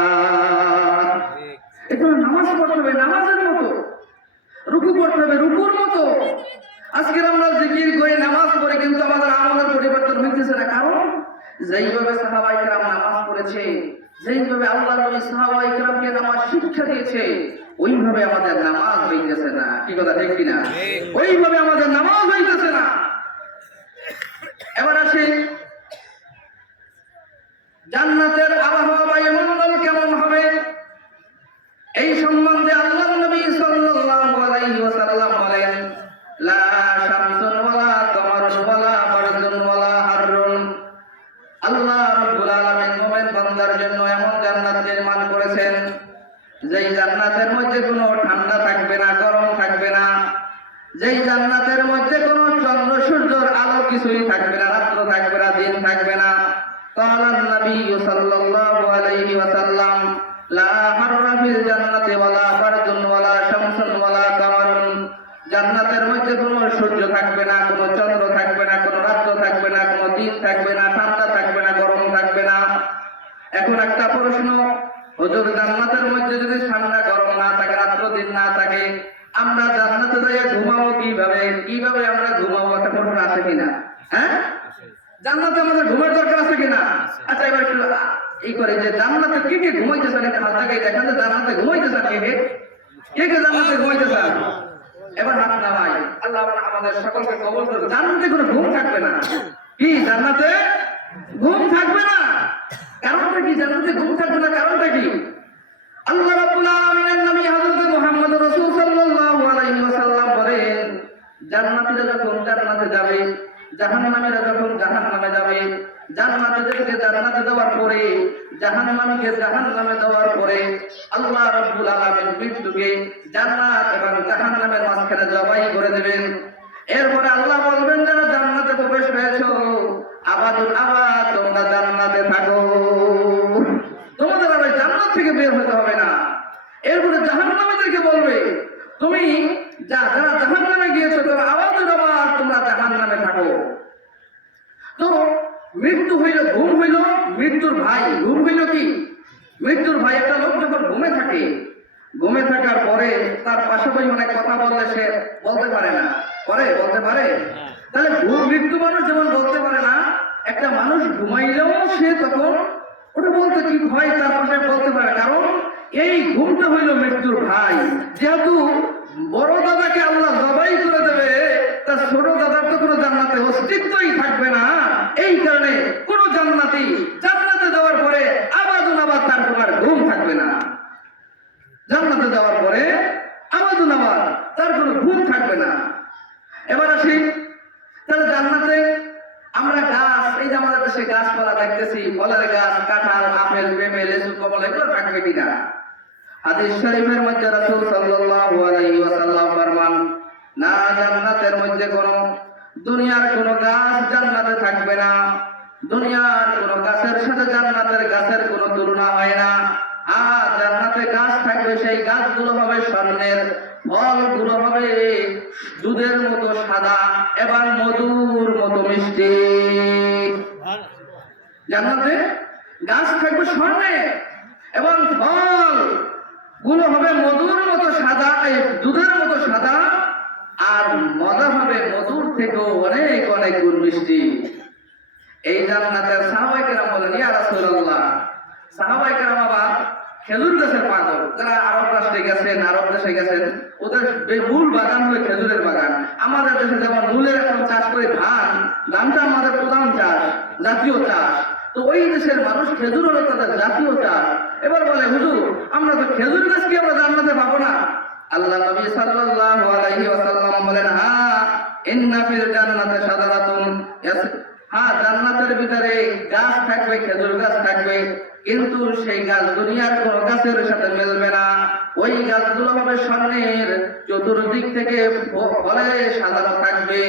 এটা নামাজ পড়তে হবে নামাজের মতো, রুকু করতে হবে রুকু যেইভাবে সাহাবায়ে কেরাম নামাজ পড়েছে, যেইভাবে আল্লাহ নবী সাহাবায়ে কেরামকে নামাজ শিক্ষা দিয়েছে, ওইভাবে আমাদের নামাজ হইতেছে না। কি কথা ঠিক কিনা? ওইভাবে আমাদের নামাজ হইতেছে না। এবার আসি জান্নাতের আবহাওয়া বায়ুমণ্ডল কেমন হবে এই সম্বন্ধে আল্লাহ নবী সাল্লাল্লাহু আলাইহি ওয়াসাল্লাম বলেন, লা শামসুন ওয়ালা কমারুন ওয়ালা বারদুন ওয়ালা হাররুন। আল্লাহ রাব্বুল আলামিন মুমিন বান্দার জন্য এমন জান্নাত নির্মাণ করেছেন যেই জান্নাতের মধ্যে কোনো ঠান্ডা থাকবে না, গরম থাকবে না, যেই জান্নাতের মধ্যে কোনো চন্দ্র সূর্যের আলো কিছুই থাকবে না, রাত্র থাকবে না, দিন থাকবে না। ক্বালা নবী সাল্লাল্লাহু আলাইহি ওয়াসাল্লাম, লা হাররা ফিল জান্নাতি ওয়ালা বারদুন ওয়ালা শামসুন ওয়ালা কামারুন। জান্নাতের মধ্যে কোনো সূর্য থাকবে না, কোনো চন্দ্র থাকবে না, কোনো রাত্র থাকবে না, কোনো দিন থাকবে না, ঠান্ডা থাকবে না, গরম থাকবে না। এখন একটা প্রশ্ন, হুজুর জান্নাতের মধ্যে যদি ঠান্ডা গরম না থাকে, রাত্র দিন না থাকে, আমরা জান্নাতে যাইয়া ঘুমাবো কিভাবে? কিভাবে আমরা ঘুমাবো? একটা প্রশ্ন আছে কিনা? হ্যাঁ, জান্নাতে আমাদের ঘুমের দরকার আছে কিনা? আচ্ছা, এবার একটু এই করে যে জান্নাতে কে কে ঘুমাইতেছেন একটা হাত জায়গায় দেখেন যে জান্নাতে ঘুমাইতেছেন কে কে? কে কে জান্নাতে ঘুমাইতেছেন? এবার হাত নামাই। আল্লাহ আমাদের সকলকে কবুল করুন। জান্নাতে কোনো ঘুম থাকবে না। কি জান্নাতে ঘুম থাকবে না? কারণটা কি? জান্নাতে ঘুম থাকবে না, কারণটা কি? আল্লাহ রাব্বুল আলামিনের নবী হযরত মুহাম্মদ রাসূল সাল্লাল্লাহু আলাইহি ওয়াসাল্লাম বলেন, জান্নাতীরা যখন জান্নাতে যাবে, জাহান্নামীরা যখন জাহান্নামে যাবে, জান্নাতীদেরকে জান্নাতে দেওয়ার পরে, জাহান্নামীকে জাহান্নামে দেওয়ার পরে আল্লাহ রাব্বুল আলামিন মৃত্যুকে জান্নাত এবং জাহান্নামের মাঝখানে জবাই করে দেবেন। এরপরে আল্লাহ বলবেন, যারা জান্নাতে প্রবেশ করেছো, আবাদুল আবাদ তোমরা জান্নাতে থাকো, তোমাদের আর জান্নাত থেকে বের হতে হবে না। এরপরে জাহান্নামীদেরকে বলবে, তুমি যারা জাহান্নামে গিয়েছো, তোমরা আবাদুল আবাদ তোমরা জাহান্নামে থাকো। তো মৃত্যু হইল, ঘুম হইল মৃত্যুর ভাই। ঘুম হইল কি? মৃত্যুর ভাই। একটা লোক যখন ঘুমে থাকে, ঘুমে থাকার পরে তার পাশাপাশি অনেক কথা বললে সে বলতে পারে না, বলতে পারে। তাহলে মৃত্যু মানুষ যেমন বলতে পারে না, একটা মানুষ ঘুমাইলেও সে তখন ওটা বলতে কি ভয়, তার পাশে বলতে পারে। কারণ এই ঘুমটা হইল মৃত্যুর ভাই। যেহেতু বড় দাদাকে আল্লাহ জবাই করে দেবে, তার ছোট দাদার তো কোনো জান্নাতে অস্তিত্বই থাকবে না। এই কারণে কোন জান্নাতি জান্নাতে যাওয়ার পরে আবাদুন আবাদ তার কোনো আর ঘুম থাকবে না। জান্নাতে যাওয়ার পরে আবাদুন আবাদ তার কোনো ঘুম থাকবে না। এবার আসি, তাহলে জান্নাতে আমরা গাছ, এই যে আমাদের দেশে গাছপালা দেখতেছি, ফলের গাছ, কাঁঠাল, আপেল, পেঁপে, লেচু, কমলা, এগুলো থাকবে কিনা? হাদিস শরীফের মধ্যে রাসূল সাল্লাল্লাহু আলাইহি ওয়াসাল্লাম ফরমান, না, জান্নাতের মধ্যে কোনো দুনিয়ার কোনো গাছ জান্নাতে থাকবে না। দুনিয়ার কোনো গাছের সাথে জান্নাতের গাছের কোনো তুলনা হয় না। আর জান্নাতে গাছ থাকবে, সেই গাছগুলো হবে স্বর্ণের, ফলগুলো হবে দুধের মতো সাদা এবং মধুর মতো মিষ্টি। জান্নাতে গাছ থাকবে স্বর্ণের এবং ফল গুলো হবে মধুর মতো সাদা, দুধের মতো সাদা, আর মজা হবে মধুর থেকেও অনেক অনেক গুণ মিষ্টি। এই জান্নাতের সাহাবায়ে কেরাম বলেন, ইয়া রাসূলুল্লাহ, সাহাবায়ে কেরাম আবার খেজুর গাছের পাগল। যারা আরব রাষ্ট্রে গেছেন, আরব দেশে গেছেন, ওদের মূল বাগান হলো খেজুরের বাগান। আমাদের দেশে যেমন মূলের এখন চাষ করে ধানটা আমাদের প্রধান চাষ, জাতীয় চাষ। তো ওই দেশের মানুষ খেজুর হলো তাদের জাতীয় চাষ। এবার বলে, হুজুর, আমরা তো খেজুর গাছ কি আমরা জান্নাতে পাবো না? আল্লাহ নবী সাল্লাল্লাহু আলাইহি ওয়াসাল্লাম বলেন, হ্যাঁ, ইন্না ফিল জান্নাতি শাজারাতুন, হ্যাঁ, জান্নাতের ভিতরে গাছ থাকবে, খেজুর গাছ থাকবে, কিন্তু সেই গাছ দুনিয়ার কোন গাছের সাথে মিলবে না। ওই গাছগুলো হবে স্বর্ণের, চতুর্দিক থেকে ফলে সাজানো থাকবে।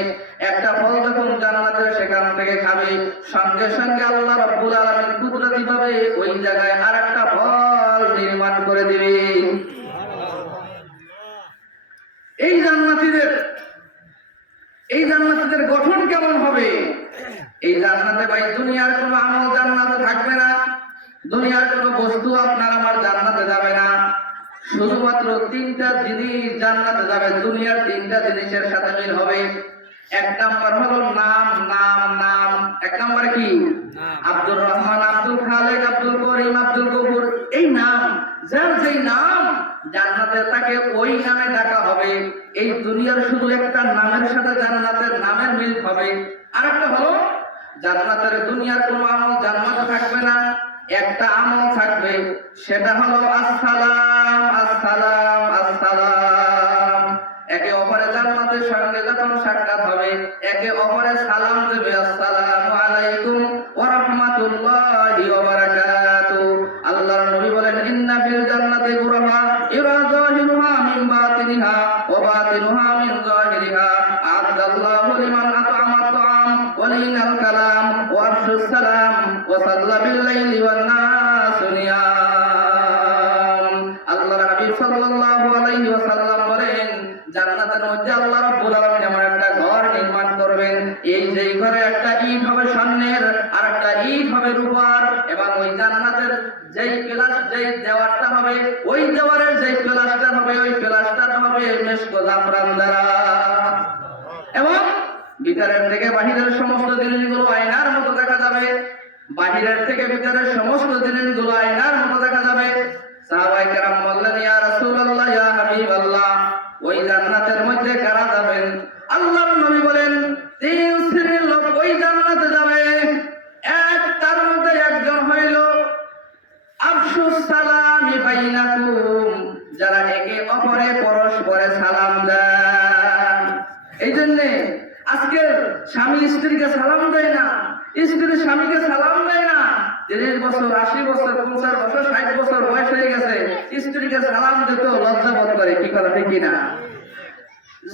একটা ফল যখন জান্নাতে সেখান থেকে খাবে, সঙ্গে সঙ্গে আল্লাহ রাব্বুল আলামিন কুদরতি ভাবে ওই জায়গায় আরেকটা ফল নির্মাণ করে দিবে। এই জান্নাতীদের গঠন কেমন হবে? এই জান্নাতে ভাই দুনিয়ার কোনো আমল জান্নাতে থাকবে না, দুনিয়ার কোনো বস্তু আপনার আমার জান্নাতে যাবে না। শুধুমাত্র তিনটা জিনিস জান্নাতে যাবে, দুনিয়ার তিনটা জিনিসের সাথে মিল হবে। এক নাম্বার হলো নাম। এক নাম্বার কি? আব্দুর রহমান, আব্দুল খালেক, আব্দুল করিম, আব্দুল গফুর, এই নাম যার যেই নাম জান্নাতে তাকে ওই নামে ডাকা হবে। এই দুনিয়ার শুধু একটা নামের সাথে জান্নাতের নামের মিল হবে। আরেকটা হলো জান্নাতের দুনিয়ার কোনো আমল জান্নাতে থাকবে না, একটা আমল থাকবে, সেটা হলো আসসালাম আসসালাম আসসালাম। একে অপরের জান্নাতের সঙ্গে যখন সাক্ষাৎ হবে একে অপরের সালাম দেবে, আসসালামু আলাইকুম ওয়া রাহমাতুল্লাহি ওয়া বারাকাতুহু। আল্লাহর নবী বলেন, ইন্না ফিল জান্নাতি গুরফা ইউরা যাহিরুহা মিন বাতিনিহা ওয়া বাতিনুহা মিন যাহিরিহা, আ'আদাল্লাহু লিমান আত'আমা আত-তা'আম ওয়া লিনাল কালাম ওয়া আফশুস সালাম ওয়া সাল্লা বিল লাইলি ওয়ান নাসু নিয়াম। আল্লাহর হাবিব সাল্লাল্লাহু আলাইহি ওয়াসাল্লাম বলেন, জান্নাতের মধ্যে আল্লাহ রাব্বুল আলামিন এমন একটা ঘর নির্মাণ করবেন, এই যেই ঘরে একটা ইট হবে স্বর্ণের আর একটা ইট হবে রূপার, এবং ওই জান্নাতের যেই প্লাস যেই দেওয়ারটা হবে ওই দেওয়ারের যেই প্লাসটা হবে ওই প্লাসটা হবে মেশক জাফরান দ্বারা, এবং ভিতরের থেকে বাহিরের সমস্ত জিনিসগুলো আয়নার মতো দেখা যাবে, বাহিরের থেকে ভিতরের সমস্ত জিনিসগুলো আয়নার মতো দেখা যাবে। সাহাবায়ে কেরাম বললেন, ইয়া রাসূলুল্লাহ, ইয়া হাবিবাল্লাহ, ওই জান্নাতের মধ্যে কারা যাবেন? আল্লাহর নবী বলেন, তিন শ্রেণীর লোক ওই জান্নাতে যাবে। এক, তার মধ্যে একজন হইল আফশুস সালামি বাইনাকুম, যারা একে অপরে পরস্পরে সালাম দেন। এই জন্য আজকে স্বামী স্ত্রীকে সালাম দেয় না, স্ত্রী স্বামীকে সালাম দেয় না। 30 বছর, 80 বছর, 50 বছর, 60 বছর বয়স হয়ে গেছে, স্ত্রীকে সালাম দিতে লজ্জা বোধ করে। কি কথা ঠিক কিনা?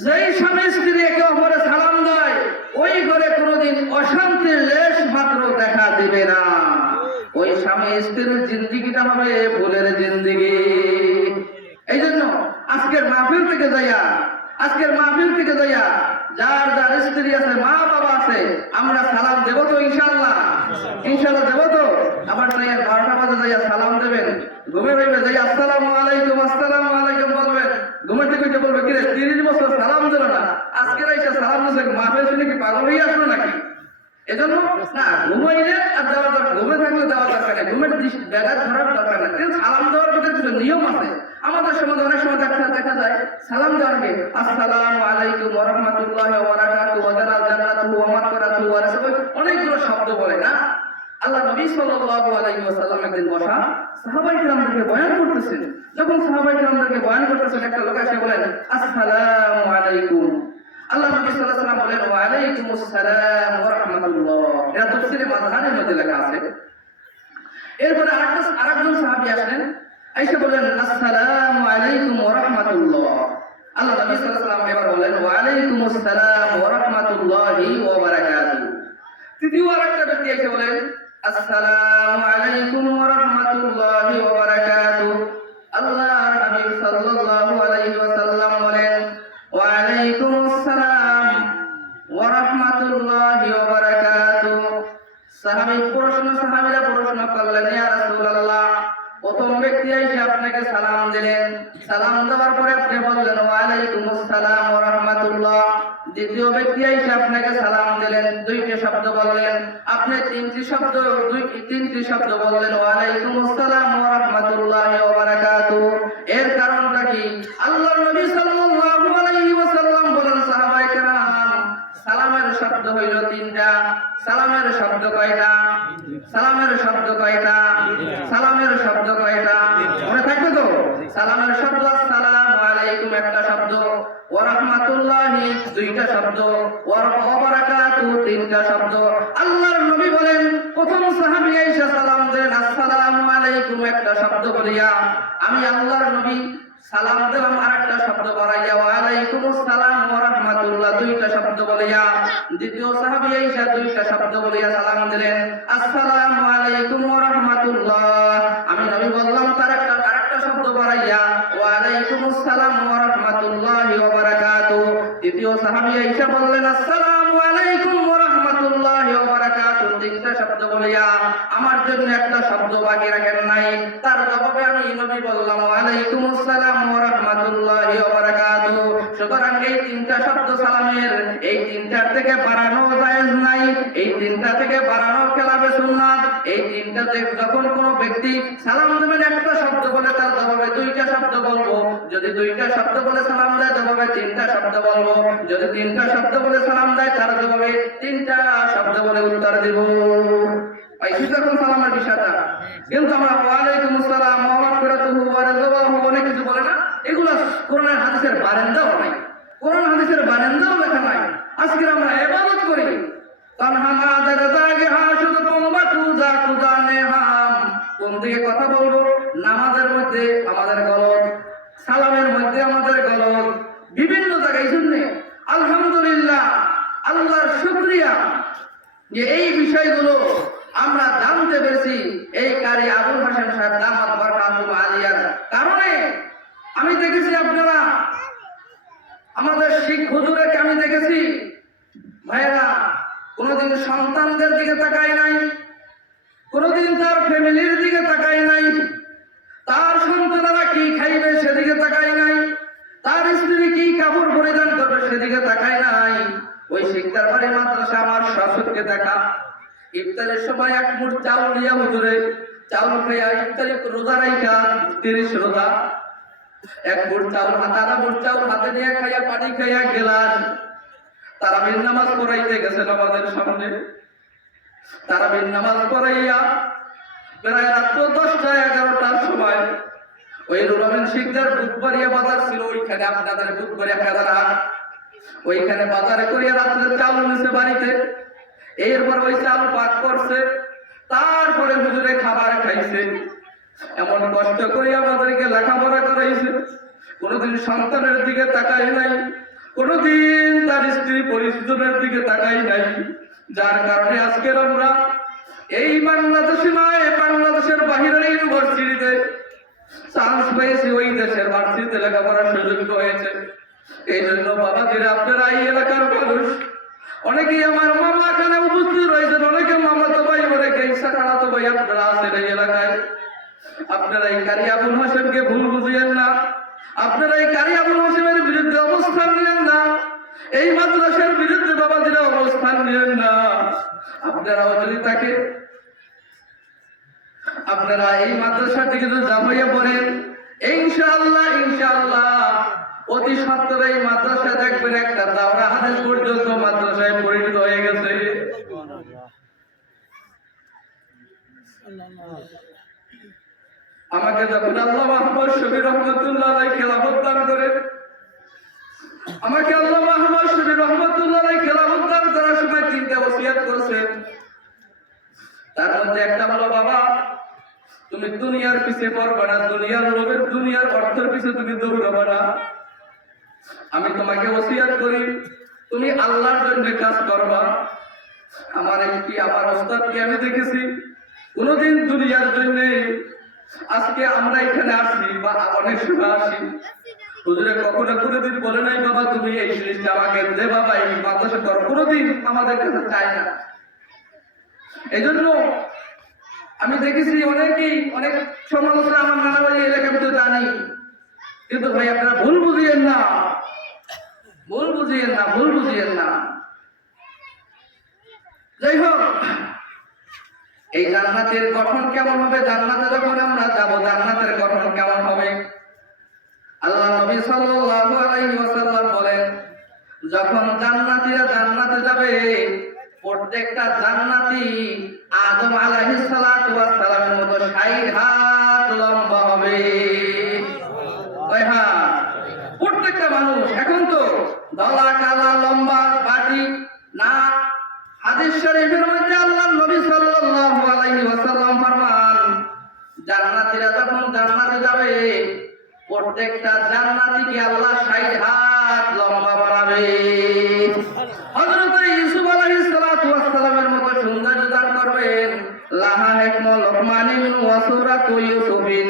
যেই স্বামী স্ত্রী একে অপরে সালাম দেয় ওই ঘরে কোনোদিন অশান্তির লেশ মাত্র দেখা দিবে না। ওই স্বামী স্ত্রীর জিন্দিগিটা হবে ফুলের জিন্দিগি। এই জন্য আজকের মাহফিল থেকে যাইয়া যার যার স্ত্রী আছে, মা বাবা আছে, আমরা সালাম দেব তো ইনশাআল্লাহ? ইনশাআল্লাহ দেব তো? আবার 12টা বাজে যাইয়া সালাম দেবেন, ঘুমে হইবে যাই আসসালামু আলাইকুম আসসালামু আলাইকুম বলবেন, ঘুমে থেকে বলবে, কিরে 30 বছর সালাম দিল না, আজকে এসে সালাম দিচ্ছে, মাহফিল শুনে কি পাগল হয়ে আসলো নাকি? এজন্য না, ঘুমাইলে আর দেওয়ার দরকার, ঘুমে থাকলে দেওয়ার দরকার নেই, ঘুমের ব্যাঘাত ধরার দরকার নেই। কিন্তু সালাম দেওয়ার ভিতরে কিছু নিয়ম আছে। আমাদের সমাজে অনেক সময় দেখা যায় সালাম দেওয়াকে আসসালামু আলাইকুম ওয়া রাহমাতুল্লাহি ওয়া বারাকাতুহু ওয়া জান্নাতুহু ওয়া মাগফিরাতুহু ওয়া রিজকুহু, অনেকগুলো শব্দ বলে না। আল্লাহ নবী সাল্লাল্লাহু আলাইহি ওয়াসাল্লাম একদিন বসা সাহাবায়ে কেরামদেরকে বয়ান করতেছেন। যখন সাহাবায়ে কেরামদেরকে বয়ান করতেছেন, একটা লোক এসে বলেন, আসসালামু আলাইকুম। আল্লাহ নবী সাল্লাল্লাহু আলাইহি ওয়াসাল্লাম বলেন, ওয়া আলাইকুমুস সালাম ওয়া রাহমাতুল্লাহ। এটা তাফসীরে মাযহারের মধ্যে লেখা আছে। এরপরে আরেকজন সাহাবী আসলেন, আয়েশা বলেন, আসসালামু আলাইকুম ওয়া রাহমাতুল্লাহ। আল্লাহ নবী সাল্লাল্লাহু আলাইহি ওয়াসাল্লাম এবার বলেন, ওয়া আলাইকুমুস সালাম ওয়া রাহমাতুল্লাহি ওয়া বারাকাতুহু। তৃতীয় আরেকটা ব্যক্তি এসে বলেন, আসসালামু আলাইকুম ওয়া রাহমাতুল্লাহি ওয়া বারাকাতুহু। আল্লাহর হাবিব সাল্লাল্লাহু আলাইহি ওয়াসাল্লাম বলেন, ওয়া আলাইকুমুস সালাম ওয়া রাহমাতুল্লাহি ওয়া বারাকাতুহু। সাহাবীরা প্রশ্ন করলেন, ইয়া রাসূলুল্লাহ, প্রথম ব্যক্তি এসে আপনাকে সালাম দিলেন, সালাম দেওয়ার পরে আপনি বললেন ওয়া আলাইকুমুস সালাম ওয়া রাহমাতুল্লাহ। দ্বিতীয় ব্যক্তি এসে আপনাকে সালাম দিলেন, দুইটি শব্দ বললেন, আপনি তিনটি শব্দ বললেন ওয়া আলাইকুমুস সালাম ওয়া রাহমাতুল্লাহি ওয়া বারাকাতুহু। এর কারণটা কি? আল্লাহর নবী সাল্লাল্লাহু আলাইহি ওয়াসাল্লাম বলেন, সাহাবায়ে কেরাম, সালামের শব্দ হইল তিনটা। সালামের শব্দ কয়টা? সালামের শব্দ কয়টা? সালামের শব্দ কয়টা? মনে থাকবে তো? সালামের শব্দ আসসালামু আলাইকুম একটা শব্দ, ওয়া রাহমাতুল্লাহি দুইটা শব্দ, ওয়া বারাকাতুহু তিনটা শব্দ। আল্লাহর নবী বলেন, প্রথম সাহাবী আয়েশা সালাম দেন আসসালামু আলাইকুম একটা শব্দ বলিয়া, আমি আল্লাহর নবী সালাম দিলাম আরেকটা শব্দ বাড়াইয়া, ওয়া আলাইকুমুস সালাম ওয়া রাহমাতুল্লাহ দুইটা শব্দ বলিয়া। দ্বিতীয় সাহাবী আয়েশা দুইটা শব্দ বলিয়া সালাম দিলেন, আসসালামু আলাইকুম ওয়া রাহমাতুল্লাহ। আমি নবী বললাম তার আরেকটা শব্দ বাড়াইয়া, ওয়া আলাইকুমুস সালাম ওয়া রাহমাতুল্লাহি ওয়া বারাকাতুহু। তৃতীয় সাহাবী আয়েশা বললেন, আসসালামু আলাইকুম ওয়া রাহমাতুল্লাহি ওয়া বারাকাতুহু তিনটা শব্দ বলে আউলিয়া, আমার জন্য একটা শব্দ বাকি রাখেন নাই। তার জবাবে আমি নবী বললাম ওয়া আলাইকুমুস সালাম ওয়া রাহমাতুল্লাহি ওয়া বারাকাতুহু। সুতরাং এই তিনটা শব্দ সালামের, এই তিনটার থেকে বাড়ানো জায়েজ নাই, এই তিনটা থেকে বাড়ানো খেলাফে সুন্নাত। এই তিনটাতে যখন কোনো ব্যক্তি সালাম দেবেন একটা শব্দ বলে তার জবাবে দুইটা শব্দ বলবো, যদি দুইটা শব্দ বলে সালাম দেয় জবাবে তিনটা শব্দ বলবো, যদি তিনটা শব্দ বলে সালাম দেয় তার জবাবে তিনটা শব্দ বলে উত্তর দেব। পাইছি তখন সালামের বিষয়টা। কিন্তু আমরা ওয়ালাইকুমুস সালাম ওয়া মাগফিরাতুহু ওয়া রিজওয়ানুহু অনেক কিছু বলে না, এগুলো কোরআন হাদিসের বারান্দাও নাই, কোরআন হাদিসের বারান্দাও লেখা নাই। আজকে আমরা ইবাদত করি তানহামা দাগাদাগে হাসুদ কমবাতু যা কুদানে হাম। কোন দিকে কথা বলবো? নামাজের মধ্যে আমাদের গলত, সালামের মধ্যে আমাদের গলত, বিভিন্ন জায়গায়। শুনলে আলহামদুলিল্লাহ, আল্লাহর শুকরিয়া যে এই বিষয়গুলো আমরা জানতে পেরেছি এই কারি আবুল হাশেম সাহেব দামাত বরকাতুহু আলিয়ার কারণে। আমি দেখেছি আপনারা আমাদের শিখ হুজুরকে আমি দেখেছি ভাইরা কোনোদিন সন্তানদের দিকে তাকায় নাই, কোনোদিন তার ফ্যামিলির দিকে তাকায় নাই, তার সন্তানেরা কি খাইবে সেদিকে তাকায় নাই, তার স্ত্রী কি কাপড় পরিধান করবে সেদিকে তাকায় নাই। ওই শিকদার বাড়ি মাদ্রাসা আমার শাশুড়কে দেখা, ইফতারের সময় এক মুঠ চাউল নিয়ে হুজুরে চাউল খাইয়া ইফতারি রোজা রাইখা 30 রোজা, এক মুঠ চাউল আধা মুঠ চাউল হাতে নিয়ে খাইয়া পানি খাইয়া গেলাম। তারাবির নামাজ পড়াইতে গেছেন আমাদের সামনে, তারাবির নামাজ পড়াইয়া প্রায় রাত্র 10টা-11টার সময় ওই রুলামিন শিকদার বুধবাড়িয়া বাজার ছিল, ওইখানে আপনাদের বুধবাড়িয়া ফেরার হাট, ওইখানে বাজারে করিয়া রাত্রে চাউল নিছে বাড়িতে। এরপর ওই চাল পাক করছে, তারপরে হুজুরে খাবার খাইছে। এমন কষ্ট করে আমাদেরকে লেখাপড়া করাইছে, কোনোদিন সন্তানের দিকে তাকাই নাই, কোনোদিন তার স্ত্রী পরিজনের দিকে তাকাই নাই। যার কারণে আজকের আমরা এই বাংলাদেশে নয়, বাংলাদেশের বাহিরের ইউনিভার্সিটিতে চান্স পেয়েছি, ওই দেশের ভার্সিটিতে লেখাপড়ার সুযোগ হয়েছে। এই জন্য বাবাজিরা আপনারা এই এলাকার মানুষ, অনেকেই আমার মামা এখানে উপস্থিত রয়েছেন, অনেকে মামা তো ভাই, অনেকে ইচ্ছাখানা তো ভাই আপনারা আছেন এই এলাকায়। আপনারা এই কারি আবুল হাশেমকে ভুল বুঝিয়েন না, আপনারা এই কারি আবুল হাশেমের বিরুদ্ধে অবস্থান নিয়েন না, এই মাদ্রাসার বিরুদ্ধে বাবাজিরা অবস্থান নিয়েন না। আপনারাও যদি তাকে আপনারা এই মাদ্রাসার দিকে যদি জামাইয়া পড়েন, ইনশাআল্লাহ ইনশাআল্লাহ অতি সত্তর এই মাদ্রাসায় দেখবেন একটা দাওরা হাদিস পর্যন্ত মাদ্রাসায় পরিণত হয়ে গেছে। আমাকে যখন আল্লাহ মাহমুদ শফি রহমতুল্লাহ আলাইহি খেলাফত দান করেন, আমাকে আল্লাহ মাহমুদ শফি রহমতুল্লাহ আলাইহি খেলাফত দান করার সময় তিনটা ওসিয়ত করেছেন। তার মধ্যে একটা হলো, বাবা তুমি দুনিয়ার পিছে পড়বে না, দুনিয়ার লোভের দুনিয়ার অর্থের পিছে তুমি দৌড়াবে না। আমি তোমাকে ওসিয়ত করি তুমি আল্লাহর জন্য কাজ করবা। আমার ওস্তাদকে আমি দেখেছি কোনদিন দুনিয়ার জন্য। আজকে আমরা এখানে আসি বা অনেক সময় আসি, হুজুরে কখনো কোনোদিন বলে নাই বাবা তুমি এই জিনিসটা আমাকে দে, বাবা এই মাদ্রাসা করো, কোনোদিন আমাদের কাছে চায় না। এই জন্য আমি দেখেছি অনেকেই অনেক সমালোচনা আমার নানা বাড়ি এলাকার ভিতরে জানি, কিন্তু ভাই আপনারা ভুল বুঝিয়েন না, ভুল বুঝিয়েন না, ভুল বুঝিয়েন না। যাই হোক, এই জান্নাতের গঠন কেমন হবে, জান্নাতে যখন আমরা যাব জান্নাতের গঠন কেমন হবে? আল্লাহ নবী সাল্লাল্লাহু আলাইহি ওয়াসাল্লাম বলেন, যখন জান্নাতীরা জান্নাতে যাবে প্রত্যেকটা জান্নাতি আদম আলাইহিস সালাতু ওয়াস সালামের মতো 60 হাত লম্বা হবে। ওই হ্যাঁ, প্রত্যেকটা মানুষ। এখন তো দলা কালা লম্বা বাটি না, হাদিস শরীফের মধ্যে আল্লাহ নবী সাল্লাল্লাহু আলাইহি ওয়াসাল্লাম ফরমান, জান্নাতীরা যখন জান্নাতে যাবে প্রত্যেকটা জান্নাতীকে আল্লাহ 60 হাত লম্বা বানাবে। হযরত ইউসুফ আলাইহিস সালাতু ওয়াস সালামের মতো সৌন্দর্য দান করবেন। লাহা হিকমুল রহমানিন ওয়া সূরাতু ইউসুফিন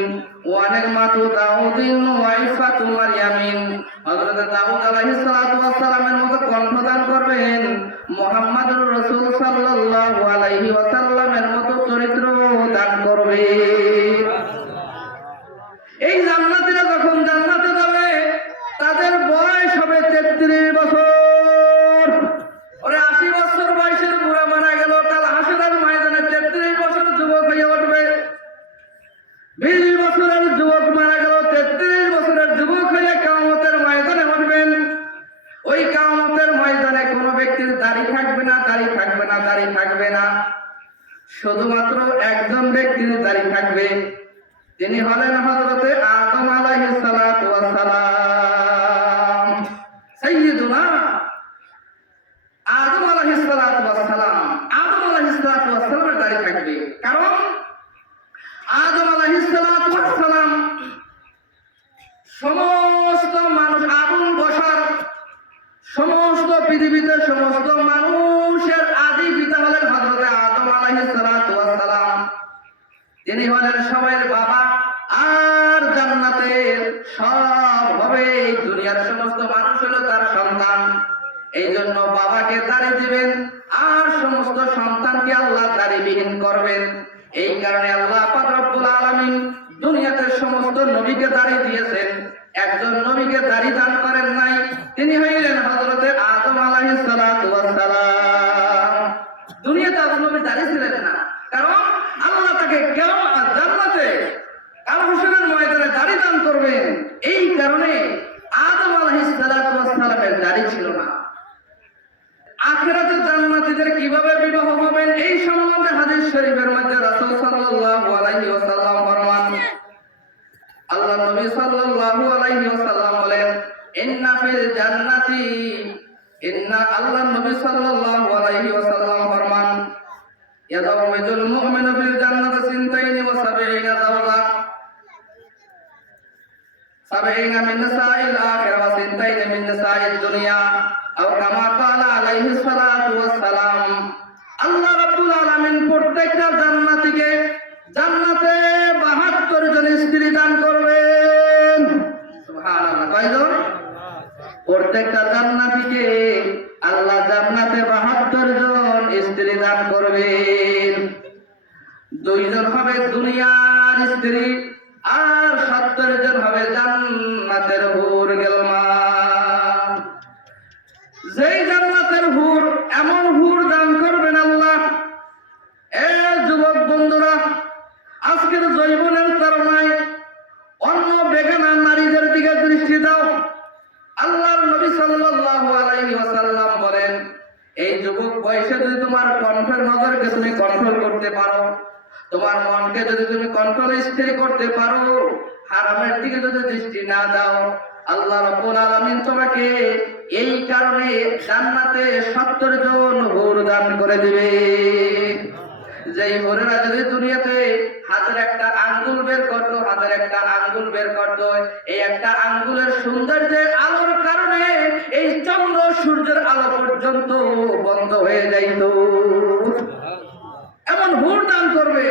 ওয়া নি'মাতু দাউদিন ওয়া ইফাতু মারইয়ামিন। হযরত দাউদ আলাইহিস সালাতু ওয়াস সালামের মতো কণ্ঠ দান করবেন। মুহাম্মদুর রাসূল সাল্লাল্লাহু আলাইহি ওয়াসাল্লামের মতো থাকবে না, শুধুমাত্র একজন ব্যক্তির দাড়ি থাকবে। তিনি হলেন হযরতে আদম আলাইহিস সালাতু ওয়াস সালাম, সাইয়্যিদুনা আদম আলাইহিস সালাতু ওয়াস সালাম। আদম আলাইহিস সালাতু ওয়াস সালামের দাড়ি থাকবে, কারণ আদম আলাইহিস সালাতু ওয়াস সালাম সমস্ত মানুষ, আবুল বশর, সমস্ত পৃথিবীতে সমস্ত মানুষের আদি পিতা হলেন হযরতে আদম আলাইহিস সালাতু ওয়াস সালাম। তিনি হলেন সবার বাবা, আর জান্নাতের সব হবে, দুনিয়ার সমস্ত মানুষ হলো তার সন্তান। এই জন্য বাবাকে দাড়ি দিবেন, আর সমস্ত সন্তানকে আল্লাহ দাড়িবিহীন করবেন। এই কারণে আল্লাহ পাক রব্বুল আলামিন দুনিয়াতে সমস্ত নবীকে দাড়ি দিয়েছেন, একজন নবীকে দাড়ি দান করেন নাই, তিনি হইলেন হযরতে আদম আলাইহিস সালাতু ওয়াস সালাম। দুনিয়াতে আদম নবী দাড়ি ছিলেন না, কারণ আল্লাহ তাকে কিয়ামত জান্নাতে আল হাশরের ময়দানে দাড়ি দান করবেন। এই কারণে আদম আলাইহিস সালাতু ওয়াস সালামের দাড়ি ছিল না। আখিরাতে জান্নাতীদের কিভাবে বিবাহ হবেন, এই সম্বন্ধে হাদিস শরীফের মধ্যে রাসূল সাল্লাল্লাহু আলাইহি ওয়াসাল্লাম ফরমান, আল্লাহ নবী সাল্লাল্লাহু আলাইহি ওয়াসাল্লাম বলেন, ইন্না ফিল জান্নাতি, আল্লাহ নবী সাল্লাল্লাহু আলাইহি ওয়াসাল্লাম ফরমান, ইয়াযাওয়াজুল মুমিনু ফিল জান্নাতি সিনতাইনি ওয়া সাবঈনা যাওজা, 70 মিন নিসাইল আখিরা ওয়া সিনতাইনি মিন নিসাইদ দুনিয়া, আও কামা ক্বালা আলাইহিস সালাতু ওয়াস সালাম। আল্লাহ রাব্বুল আলামিন প্রত্যেকটা জান্নাতীকে জান্নাতে 72 জন স্ত্রী দান করবেন। সুবহানাল্লাহ, কয়জন? প্রত্যেকটা জান্নাতীকে আল্লাহ জান্নাতে 72 জন স্ত্রী দান করবেন। 2 জন হবে দুনিয়ার স্ত্রী, আর 70 জন হবে জান্নাতের হুর গেলমান। যেই জান্নাতের হুর, এমন হুর দান করবেন আল্লাহ। এ যুবক বন্ধুরা, আজকের যৌবনের তারনায় অন্য বেগানা নারীদের দিকে দৃষ্টি দাও। আল্লাহর নবী সাল্লাল্লাহু আলাইহি ওয়াসাল্লাম বলেন, এই যুবক বয়সে যদি তোমার কণ্ঠের নজরকে তুমি কন্ট্রোল করতে পারো, তোমার মনকে যদি তুমি কন্ট্রোলে স্থির করতে পারো, হারামের দিকে যদি দৃষ্টি না দাও, আল্লাহ রাব্বুল আলামিন তোমাকে এই কারণে জান্নাতে 70 জন হুর দান করে দিবে। যেই হুরেরা যদি দুনিয়াতে হাতের একটা আঙ্গুল বের করতো, হাতের একটা আঙ্গুল বের করতো, এই একটা আঙ্গুলের সৌন্দর্যের আলোর কারণে এই চন্দ্র সূর্যের আলো পর্যন্ত বন্ধ হয়ে যাইত, এমন হুর দান করবে।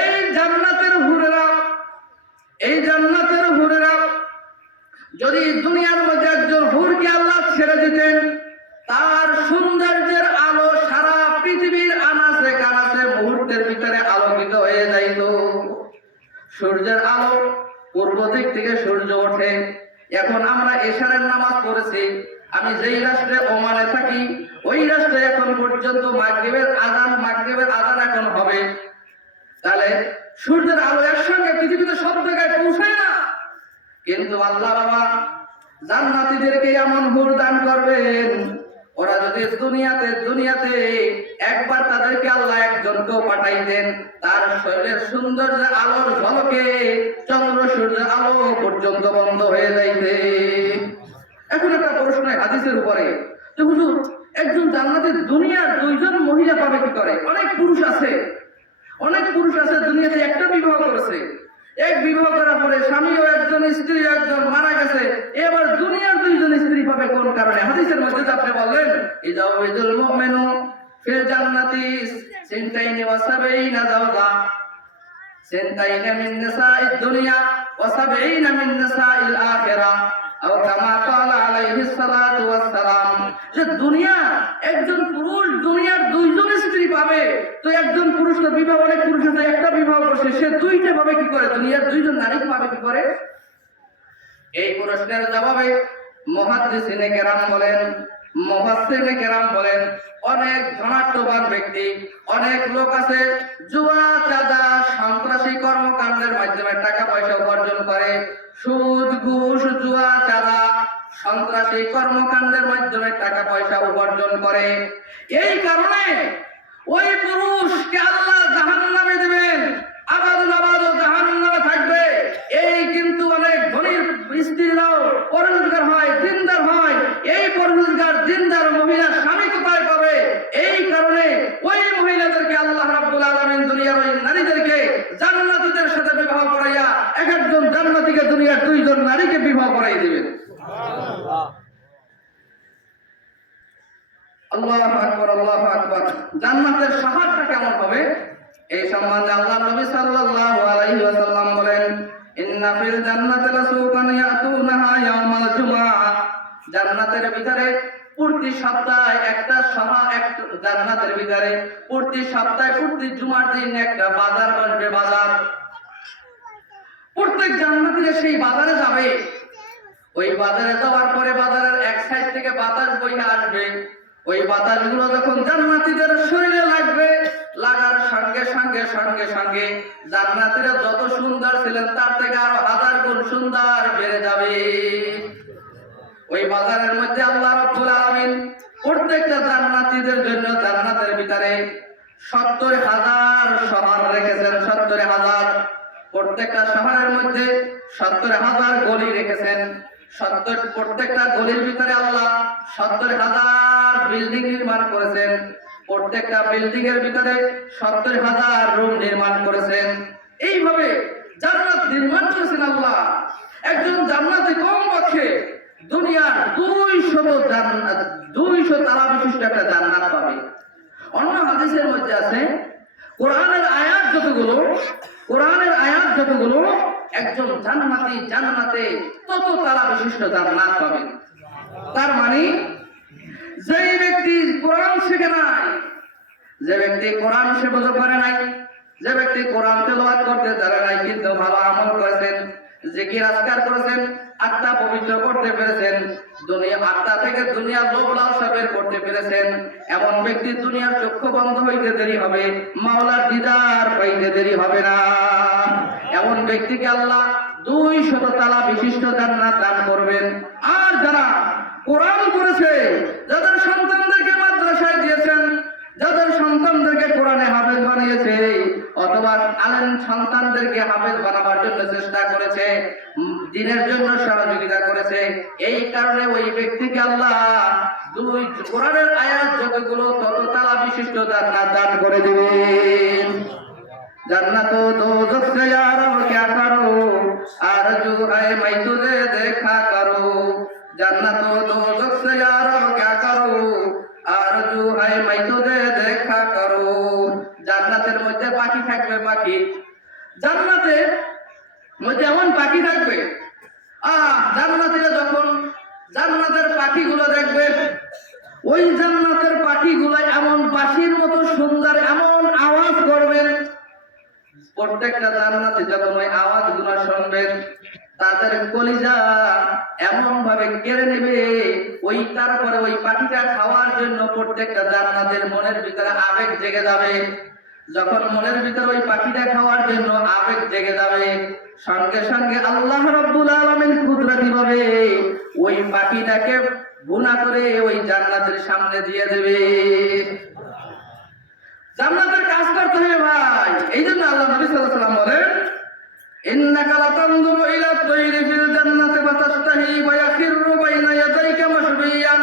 এই জান্নাতের হুরেরা, এই জান্নাতের হুরেরা যদি দুনিয়ার মধ্যে একজন হুরকে আল্লাহ ছেড়ে দিতেন, তার সৌন্দর্যের আলো সারা পৃথিবীর আনাচে কানাচে মুহূর্তের ভিতরে আলোকিত হয়ে যাইত। সূর্যের আলো পূর্ব দিক থেকে সূর্য ওঠে। এখন আমরা এশারের নামাজ পড়েছি, আমি যেই রাষ্ট্রে ওমানে থাকি, ওই রাষ্ট্রে এখন পর্যন্ত মাগরিবের আযান এখন হবে। তাহলে সূর্যের আলো একসঙ্গে পৃথিবীতে সব জায়গায় পৌঁছায় না, কিন্তু আল্লাহ বাবা জান্নাতীদেরকে এমন হুর দান করবেন, ওরা যদি দুনিয়াতে একবার তাদেরকে আল্লাহ একজনকেও পাঠাইতেন, তার শরীরের সৌন্দর্য আলোর ঝলকে চন্দ্র সূর্যের আলো পর্যন্ত বন্ধ হয়ে যাইতে। এখন একটা প্রশ্ন হাদিসের উপরে, যে হুজুর, একজন জান্নাতের দুনিয়ার 2 জন মহিলা পাবে কি করে? অনেক পুরুষ আছে দুনিয়াতে, একটা বিবাহ করেছে, এক বিবাহ করার পরে স্বামীও একজন, স্ত্রী একজন, মারা গেছে, এবার দুনিয়ার 2 জন স্ত্রী পাবে কোন কারণে? হাদিসের মধ্যে আপনি বললেন, ইযাওয়াজুল মুমিনু ফিল জান্নাতি সিনতাইনি ওয়া সাবঈনা যাওজা, সিনতাইনি মিন নিসাইদ দুনিয়া ওয়া সাবঈনা মিন নিসাইল আখিরা, আও কামা ক্বালা আলাইহিস সালাতু ওয়াস সালাম। যে দুনিয়া একজন পুরুষ দুনিয়ার 2 জন স্ত্রী পাবে, তো একজন পুরুষ তো বিবাহ, অনেক পুরুষ আছে একটা বিবাহ করছে, সে 2টা পাবে কি করে? দুনিয়ার 2 জন নারী পাবে কি করে? এই প্রশ্নের জবাবে মুহাদ্দিসিনে কেরাম বলেন, মুফাসসিরিনে কেরাম বলেন, অনেক ধনাঢ্যবান ব্যক্তি, অনেক লোক আছে জুয়া, চাঁদা, সন্ত্রাসী কর্মকাণ্ডের মাধ্যমে টাকা পয়সা উপার্জন করে। সুদ, ঘুষ, জুয়া, চাঁদা, সন্ত্রাসী কর্মকাণ্ডের মাধ্যমে টাকা পয়সা উপার্জন করে। এই কারণে ওই পুরুষকে আল্লাহ জাহান্নামে দিবেন, আবাদও জাহান্নামে থাকবে। এই কিন্তু অনেক ধনীর স্ত্রীরাও পরহেজগার হয়, দিনদার হয়। এই পরহেজগার দিনদার মহিলা স্বামী কোথায় পাবে? এই কারণে ওই মহিলাদেরকে আল্লাহ রাব্বুল আলামিন দুনিয়ার ওই নারীদেরকে জান্নাতীদের সাথে বিবাহ করাইয়া এক একজন জান্নাতীকে দুনিয়ার দুইজন নারীকে বিবাহ করাই দিবেন। আল্লাহু আকবার, আল্লাহু আকবার। জান্নাতের শহরটা কেমন হবে এই সম্বন্ধে আল্লাহ নবী সাল্লাল্লাহু আলাইহি ওয়াসাল্লাম বলেন, ইন্না ফিল জান্নাতি লাসুকান ইয়াতুনাহা ইয়াউমাল জুমআ। জান্নাতের ভিতরে প্রতি সপ্তাহে একটা জান্নাতের ভিতরে প্রতি সপ্তাহে প্রতি জুমার দিন একটা বাজার বসবে, বাজার। প্রত্যেক জান্নাতীরা সেই বাজারে যাবে। ওই বাজারে যাওয়ার পরে বাজারের এক সাইড থেকে বাতাস বইয়ে আসবে। ওই বাতাসগুলো যখন জান্নাতীদের শরীরে লাগবে, লাগার সঙ্গে সঙ্গে সঙ্গে সঙ্গে জান্নাতীরা যত সুন্দর ছিলেন তার থেকে আরো হাজার গুণ সুন্দর বেড়ে যাবে। ওই বাজারের মধ্যে আল্লাহ রাব্বুল আলামিন প্রত্যেকটা জান্নাতীদের জন্য জান্নাতের ভিতরে 70,000 শহর রেখেছেন। 70,000, প্রত্যেকটা শহরের মধ্যে 70,000 গলি রেখেছেন। প্রত্যেকটা গলির ভিতরে আল্লাহ 70,000 বিল্ডিং নির্মাণ করেছেন। প্রত্যেকটা বিল্ডিং এর ভিতরে 70,000 রুম নির্মাণ করেছেন। এইভাবে জান্নাত নির্মাণ করেছেন আল্লাহ। একজন জান্নাতি কমপক্ষে দুনিয়ার 200 তালা বিশিষ্ট একটা জান্নাত পাবে। অন্য হাদিসের মধ্যে আছে কোরআনের আয়াত যতগুলো একজন জান্নাতি জান্নাতে তত তালা বিশিষ্ট জান্নাত পাবে। তার মানে যে ব্যক্তি কোরআন শিখে নাই, যে ব্যক্তি কোরআন শিখতে পারে নাই, যে ব্যক্তি কোরআন তেলাওয়াত করতে জানে নাই কিন্তু ভালো আমল করেছেন, জিকির আজকার করেছেন, আত্মা পবিত্র করতে পেরেছেন, আত্মা থেকে দুনিয়ার লোভ লালসা বের করতে পেরেছেন, এমন ব্যক্তি দুনিয়ার চক্ষু বন্ধ হইতে দেরি হবে, মাওলার দিদার পাইতে দেরি হবে না। এমন ব্যক্তিকে আল্লাহ 200 তালা বিশিষ্ট জান্নাত দান করবেন। আর যারা কোরআন করেছে, যাদের সন্তানদেরকে মাদ্রাসায় দিয়েছেন, যাদের সন্তানদেরকে কোরআনে হাফেজ বানিয়েছে, অথবা আলেম সন্তানদেরকে হাফেজ বানাবার জন্য চেষ্টা করেছে, দ্বীনের জন্য সহযোগিতা করেছে, এই কারণে ওই ব্যক্তিকে আল্লাহ কোরআনের আয়াত যতগুলো তত তালা বিশিষ্ট জান্নাত দান করে দিবেন। জান্নাত দোজখ से यार क्या करो आरज़ू है मैं तुझे देखा करो। জান্নাত দোজখ से यार क्या करो आरज़ू है मैं तुझे देखा करो। জান্নাতের মধ্যে পাখি থাকবে, পাখি জান্নাতের মধ্যে এমন পাখি থাকবে, জান্নাতীরা যখন জান্নাতের পাখিগুলো দেখবে, ওই জান্নাতের পাখিগুলো এমন বাঁশির মতো সুন্দর এমন আওয়াজ করবেন। প্রত্যেকটা জান্নাতি যখন ওই আওয়াজগুলো শুনবেন, তাদের কলিজা এমন ভাবে কেড়ে নেবে, ওই তারপরে ওই পাখিটা খাওয়ার জন্য প্রত্যেকটা জান্নাতের মনের ভিতরে আবেগ জেগে যাবে। যখন মনের ভিতরে ওই পাখিটা খাওয়ার জন্য আবেগ জেগে যাবে, সঙ্গে সঙ্গে আল্লাহ রাব্বুল আলামিন কুদরতি ভাবে ওই পাখিটাকে ভুনা করে ওই জান্নাতের সামনে দিয়ে দেবে। জান্নাতের কাজ করতে হবে ভাই। এই জন্য আল্লাহ নবী সাল্লাল্লাহু আলাইহি ওয়াসাল্লাম বলেন, ইন্নাকা লাতানজুরু ইলা তায়রি ফিল জান্নাতি ফাতাশতাহি ওয়া ইয়াখিরু বাইনা ইয়াদাইকা মাশবিয়ান।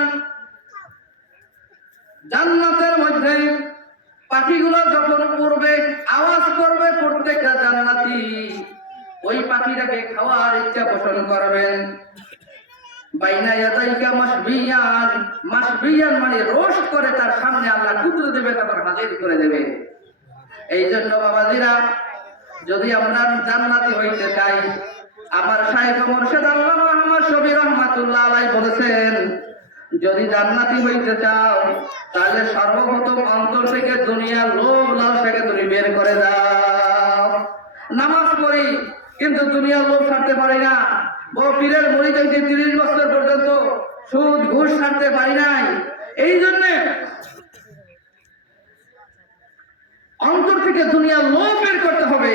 জান্নাতের মধ্যে পাখিগুলো যখন উড়বে, আওয়াজ করবে, প্রত্যেকটা জান্নাতি ওই পাখিটাকে খাওয়ার ইচ্ছা পোষণ করবেন। বাইনা ইয়াদাইকা মাশবিয়ান, মাশবিয়ান মানে রোস্ট করে তার সামনে আল্লাহ কুদরত দেবে, তারপর হাজির করে দেবে। এই জন্য বাবাজিরা, যদি আমরা জান্নাতি হইতে চাই, আমার শাইখ মুর্শিদ আল্লামা আহমদ শফি রাহমাতুল্লাহ আলাইহি বলেছেন, যদি জান্নাতি হইতে চাও তাহলে সর্বপ্রথম অন্তর থেকে দুনিয়ার লোভ লালসাকে তুমি বের করে দাও। নামাজ পড়ি কিন্তু দুনিয়ার লোভ ছাড়তে পারি না, বড় পীরের মুরিদ হইতে 30 বছর পর্যন্ত সুদ ঘুষ ছাড়তে পারি নাই। এই জন্য অন্তর থেকে দুনিয়ার লোভ বের করতে হবে।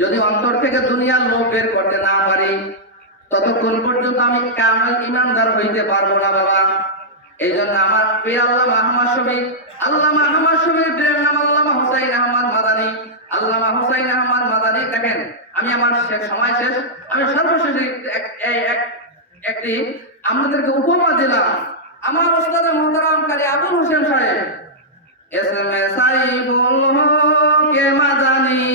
যদি অন্তর থেকে দুনিয়ার লোভ বের করতে না পারি, ততক্ষণ পর্যন্ত আমি কামেল ইমানদার হইতে পারবো না বাবা। এই জন্য আমার প্রিয় আল্লামা আহমদ শফি, আল্লামা আহমদ শফির প্রিয়ের নাম আল্লামা হুসাইন আহমদ মাদানী। আল্লামা হুসাইন আহমদ মাদানী, দেখেন আমি আমার সময় শেষ, আমি সর্বশেষ একটি আপনাদেরকে উপমা দিলাম। আমার ওস্তাদ মোহতারাম কারি আবুল হোসেন সাহেব এসএমএ সাইফুল হক মাদানী,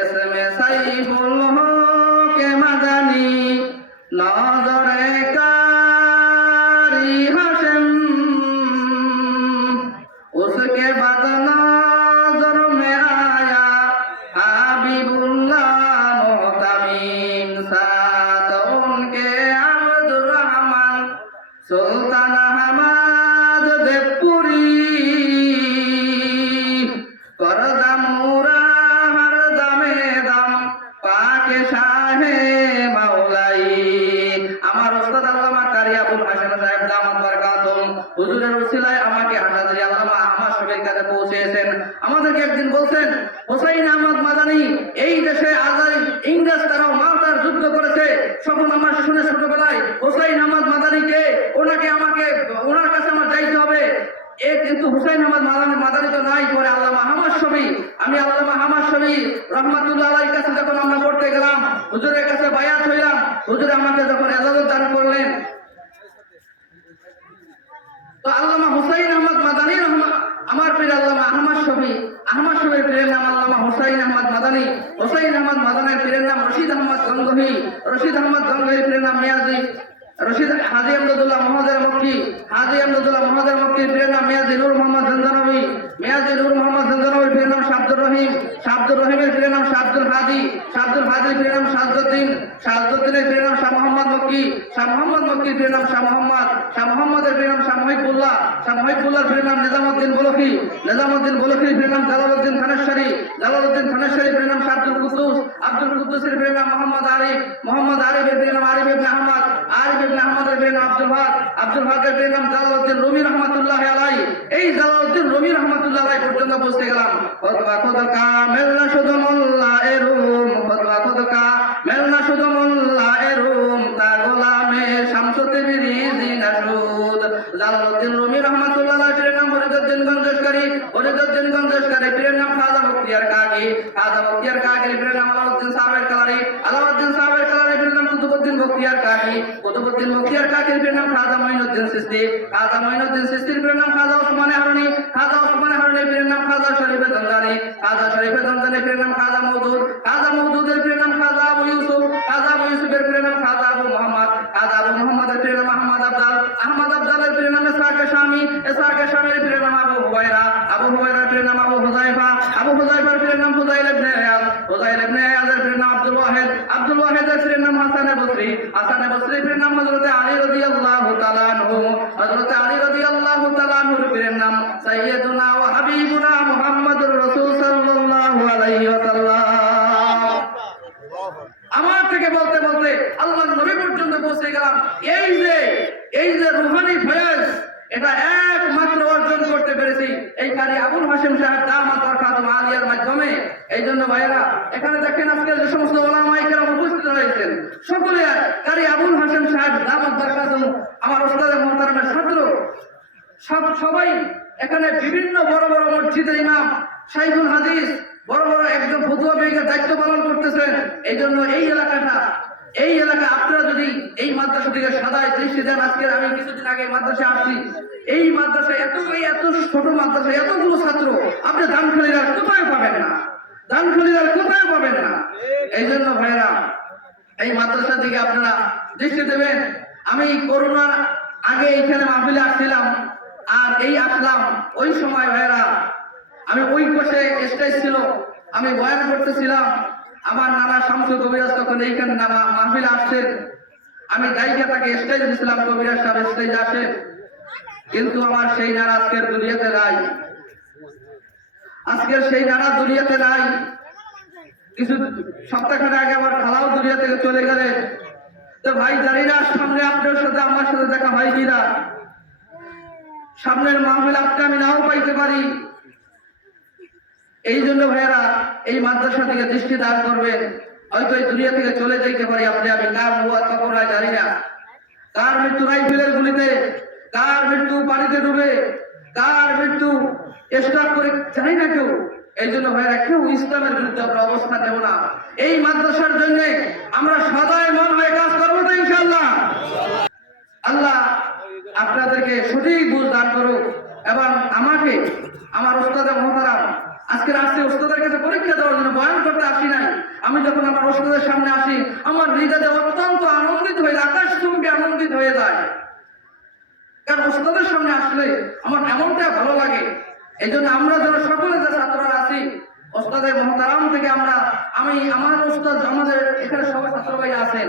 এসএমএ সাইফুল হক মাদানী নজরে कारी हाशिम उसके बाद नजर में आया हबीबुल्लाह मोहतमीम, साथ उनके अब्दुर रहमान सुल्तान अहमद देवपुरी, करदमुरा हर दमे दम पाके शाहे मौलाई। আমার ওস্তাদ আল্লামা কারি আবুল হাসান সাহেব দামাত বারাকাতুহুম হুজুরের ওসিলায় আমাকে হাজারি আল্লামা আহমদ শফির কাছে পৌঁছেছেন। আমাদেরকে একদিন বলছেন, হুসাইন আহমদ মাদানী এই দেশে আজাই ইংরেজ তারাও মালটার যুদ্ধ করেছে। সকল আমার শুনে ছোটবেলায় হুসাইন আহমদ মাদানীকে ওনার কাছে আমার যাইতে হবে। কিন্তু হুসাইন আহমদ মাদানী তো নাই। পরে আল্লামা আহমদ শফি, আমি আল্লামা আহমদ শফি রহমাতুল্লাহ আলাইহির কাছে যখন আমরা পড়তে গেলাম, হুজুরের কাছে বায়াত হইলাম, হুজুর আমাকে যখন ইজাজত দান করলেন, তো আল্লামা হুসাইন আহমদ মাদানী আমার প্রিয় আল্লামা আহমদ শফি, আহমদ শফির প্রিয়ের নাম আল্লামা হুসাইন আহমদ মাদানী, হুসাইন আহমদ মাদানীর প্রিয়ের নাম রশিদ আহমদ গঙ্গোহী, রশিদ আহমদ গঙ্গোহীর প্রিয়ের নাম মিয়াজি রশিদ হাজি আমদুল্লাহ মহাদের মক্কি, হাজি আমদুল্লাহ মহাদের মক্কির প্রিয়ের নাম মিয়াজি নূর মোহাম্মদ জনজানবী, মিয়াজি নূর মোহাম্মদ জনজানবীর প্রিয়ের নাম শাব্দুর রহিম, শাব্দুর রহিমের প্রিয়ের নাম শাব্দুল হাদি, শাব্দুল হাদির প্রিয়ের নাম শাহজুদ্দিন, শাহজুদ্দিনের প্রিয়ের নাম শাহ মোহাম্মদ মক্কি, শাহ মোহাম্মদ মক্কির প্রিয়ের নাম শাহ মোহাম্মদ, শাহ মোহাম্মদের প্রিয়ের নাম শাহ মহিবুল্লাহ, শাহ মহিবুল্লাহর প্রিয়ের নাম নিজামউদ্দিন বলখি, নিজামউদ্দিন বলখির প্রিয়ের নাম জালালউদ্দিন খানেশ্বরী, জালালউদ্দিন খানেশ্বরীর প্রিয়ের নাম শাহ আব্দুল কুদ্দুস, আব্দুল কুদ্দুসের প্রিয়ের নাম মোহাম্মদ আরিফ, মোহাম্মদ আরিফের প্রিয়ের নাম আরিফ ইবনে আহমদ, আরিফ ইবনে আহমদের প্রিয়ের নাম আব্দুল হক, আব্দুল হকের প্রিয়ের নাম জালালউদ্দিন রুমি রহমাতুল্লাহ আলাইহি। এই জালালউদ্দিন রুমি রহমাতুল্লাহ আলাইহি পর্যন্ত পৌঁছে গেলাম। খোদবা খোদকা মেলনা শুধু মোল্লা এরুম, খোদবা খোদকা মেলনা শুধু মোল্লা এরুম, তা গোলামে শামসুদ্দিন জিনাসুদ। জালালউদ্দিন রুমি রহমাতুল্লাহ আলাইহি প্রিয়ের নাম ফরিদউদ্দিন গঞ্জেশকারী, ফরিদউদ্দিন গঞ্জেশকারী প্রিয়ের নাম খাজা বখতিয়ার কাকি, খাজা বখতিয়ার কাকির প্রিয়ের নাম আলাউদ্দিন সাহেবের কালারি, আলাউদ্দিন সাহেবের কালারি প্রিয়ের নাম কুতুবউদ্দিন বখতিয়ার কাকি, কুতুবউদ্দিন বখতিয়ার কাকির প্রিয়ের নাম খাজা মঈনুদ্দিন চিশতি, খাজা মঈনুদ্দিন চিশতির প্রিয়ের নাম খাজা ওসমানে হারুনি, খাজা ওসমানে হারুনির প্রিয়ের নাম খাজা শরীফে জনজানি, খাজা শরীফে জনজানির প্রিয়ের নাম খাজা মওদুদ, খাজা মওদুদের প্রিয়ের নাম খাজা আবু ইউসুফ, খাজা আবু ইউসুফের প্রিয়ের নাম খাজা আবু মুহাম্মদ, খাজা আবু মুহাম্মদের প্রিয়ের নাম আহমদ আবদাল, আহমদ আবদালের প্রিয়ের নাম ইসহাকে শামী, ইসহাকে শামীর প্রিয়ের নাম আবু হুবায়রা, আবু হুবায়রার প্রিয়ের নাম আবু হুযায়ফা, আবু হুযায়ফার প্রিয়ের নাম ফুযাইল ইবনে ইয়াদ, ফুযাইল ইবনে ইয়াদের প্রিয়ের নাম আব্দুল ওয়াহিদ, আব্দুল ওয়াহিদের প্রিয়ের নাম হাসান বসরি, হাসান বসরির প্রিয়ের নাম হযরত আলী রাদিয়াল্লাহু তাআলা আনহু, হযরত আলী রাদিয়াল্লাহু তাআলা আনহুর প্রিয়ের নাম সাইয়্যিদুনা ওয়া হাবিবুনা মুহাম্মাদুর রাসূল সাল্লাল্লাহু আলাইহি ওয়াসাল্লাম। আমার থেকে বলতে বলতে আল্লাহর নবী পর্যন্ত পৌঁছে গেলাম। এই যে রুহানি ফয়েজ, এটা একমাত্র অর্জন করতে পেরেছি এই কারি আবুল হাশেম সাহেব দামাত বারাকাতুহু আলিয়ার মাধ্যমে। এই জন্য ভাইয়েরা, এখানে দেখেন আজকে যে সমস্ত ওলামায়ে কেরাম উপস্থিত রয়েছেন, সকলে কারি আবুল হাশেম সাহেব দামাত বারাকাতুহু আমার ওস্তাদ মুহতারামের ছাত্র। সবাই এখানে বিভিন্ন বড় বড় মসজিদের ইমাম, শাইখুল হাদিস, বড় বড় একজন ফতুয়া বিভাগের দায়িত্ব পালন করতেছেন। এই জন্য এই এলাকা আপনারা যদি এই মাদ্রাসা থেকে সদায় দৃষ্টি দেন, আজকে আমি কিছুদিন আগে মাদ্রাসায় আসছি, এই মাদ্রাসায় এত ছোট মাদ্রাসায় এতগুলো ছাত্র আপনি দানখালীরা কোথায় পাবেন না, দানখালীরা কোথায় পাবেন না। এই জন্য ভাইরা, এই মাদ্রাসা দিকে আপনারা দৃষ্টি দেবেন। আমি করোনার আগে এইখানে মাহফিলে আসছিলাম, আর এই আসলাম ওই সময় ভাইরা, আমি ওই পাশে স্টেজ ছিল, আমি বয়ান করতেছিলাম। আমার নানা শামসুল কবিরাজ তখন এইখানে মাহফিলে আসছেন, আমি দায়িকা তাকে স্টেজ দিয়েছিলাম, কবিরাজ সাহেব স্টেজ আসে, কিন্তু আমার সেই নানা আজকের দুনিয়াতে নাই, কিছু সপ্তাহখানে আগে আমার খালাও দুনিয়া থেকে চলে গেলে। তো ভাই জানি না সামনে আপনার সাথে আমার সাথে দেখা হয় কিনা, সামনের মাহফিল আপনি আমি নাও পাইতে পারি। এই জন্য ভাইয়েরা, এই মাদ্রাসা থেকে দৃষ্টি দান করবেন। হয়তো এই দুনিয়া থেকে চলে যাইতে পারি, আপনি আমি কার মুয়া কবরে জানি না, কার মৃত্যু রাইফেলের গুলিতে, কার মৃত্যু পানিতে ডুবে, কার মৃত্যু স্ট্রোক করে জানি না কেউ। এই জন্য ভাইরা কেউ ইসলামের বিরুদ্ধে আমরা অবস্থান নেব না। এই মাদ্রাসার জন্য আমরা সদাই মন হয়ে কাজ করবো তো ইনশাআল্লাহ। আল্লাহ আপনাদেরকে সঠিক বুঝ দান করুক এবং আমাকে আমার ওস্তাদে মহতারাম আজকে আসছে ওস্তাদের কাছে পরীক্ষা দেওয়ার জন্য, বয়ান করতে আসি নাই। আমি যখন আমার ওস্তাদের সামনে আসি আমার হৃদয়ে অত্যন্ত আনন্দিত হয়ে যায়, আকাশচুম্বী আনন্দিত হয়ে যায়। কারণ ওস্তাদের সামনে আসলে আমার এমনটা ভালো লাগে। এই জন্য আমরা যারা সকলে যে ছাত্ররা আছি ওস্তাদের মহতারাম থেকে আমি আমার ওস্তাদ, আমাদের এখানে সবাই ছাত্র ভাই আছেন,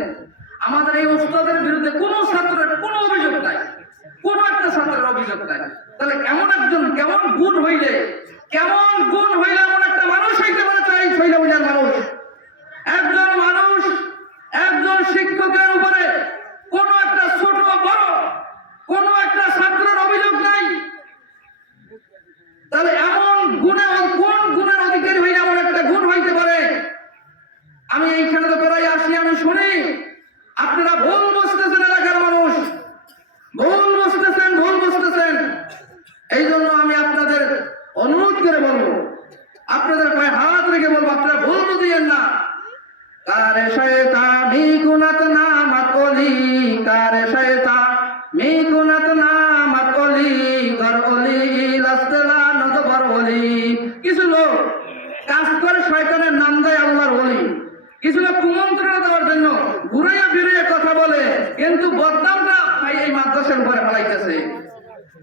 আমাদের এই ওস্তাদের বিরুদ্ধে কোনো ছাত্রের কোনো অভিযোগ নাই, কোন একটা ছাত্রের অভিযোগ নাই। তাহলে এমন একজন কেমন গুণ হইলে এমন একটা মানুষ হইতে পারে, তাই শৈল বুঝার মানুষ। একজন মানুষ একজন শিক্ষকের উপরে কোন একটা ছোট বড় কোন একটা ছাত্রের অভিযোগ নাই, তাহলে এমন গুণে কোন গুণের অধিকারী হইলে এমন একটা গুণ হইতে পারে। আমি এইখানে তো প্রায় আসি, আমি শুনি আপনারা ভুল বুঝতেছেন, এলাকার মানুষ ভুল বুঝতেছেন। এই জন্য আমি আপনাদের অনুরোধ করে বলবো, আপনাদের পায়ে হাত রেখে বলবো, আপনারা ভুল বুঝিয়েন না। কারে শয়তানি গুনাত নামাত ওলি, কারে শয়তানি গুনাত নামাত ওলি, গর ওলি লাস্তলান গর ওলি। কিছু লোক কাজ করে শয়তানের নাম দেয় আল্লাহর ওলি, কিছু লোক কুমন্ত্রণা দেওয়ার জন্য ঘুরাইয়া ফিরিয়ে কথা বলে, কিন্তু বদনামটা এই মাদ্রাসার উপরে ফেলাইতেছে।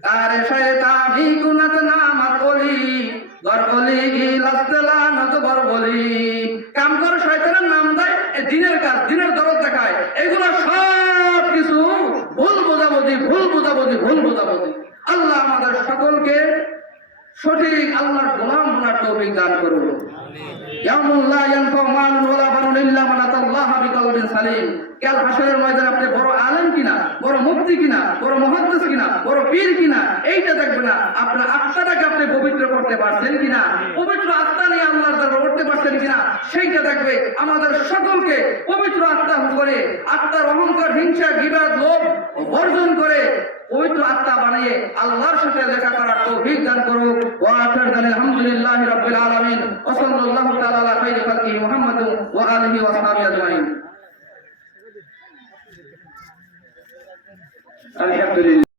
কারে শয়তানি গুনাত নামাত ওলি, গর ওলি লাস্তলান গর ওলি। কাম করে শয়তানের নাম দেয়, দিনের কাজ, দিনের দরদ দেখায়, এগুলো সব কিছু ভুল বোঝাবুঝি। আল্লাহ আমাদের সকলকে সঠিক আল্লাহর গোলাম হওয়ার তৌফিক দান করুন। ইয়াউমুল লা ইয়ানফাউ মালুন ওয়ালা বানুন ইল্লা মান আতাল্লাহা বিকলবিন সালিম। কাল হাশরের ময়দানে আপনি বড় আলেম কিনা, বড় মুফতি কিনা, বড় মুহাদ্দিস কিনা, বড় পীর কিনা, এইটা দেখবে না, আপনার আত্মাটাকে আপনি পবিত্র করতে পারছেন কিনা, পবিত্র আত্মা নিয়ে আল্লাহর দরবারে উঠতে পারছেন কিনা, সেইটা দেখবে। আমাদের সকলকে পবিত্র আত্মা করে, আত্মার অহংকার, হিংসা, গীবত, লোভ বর্জন করে পবিত্র আত্মা বানিয়ে আল্লাহর সাথে দেখা করার তৌফিক দান করুক। ওয়া আখিরু দাওয়ানা আলহামদুলিল্লাহি রাব্বিল আলামিন ওয়া সাল্লাল্লাহু তাআলা আলা খাইরি খালকি মুহাম্মাদিন ওয়া আলিহি ওয়া সাহবিহি আজমাইন। আলহামদুলিল্লাহ।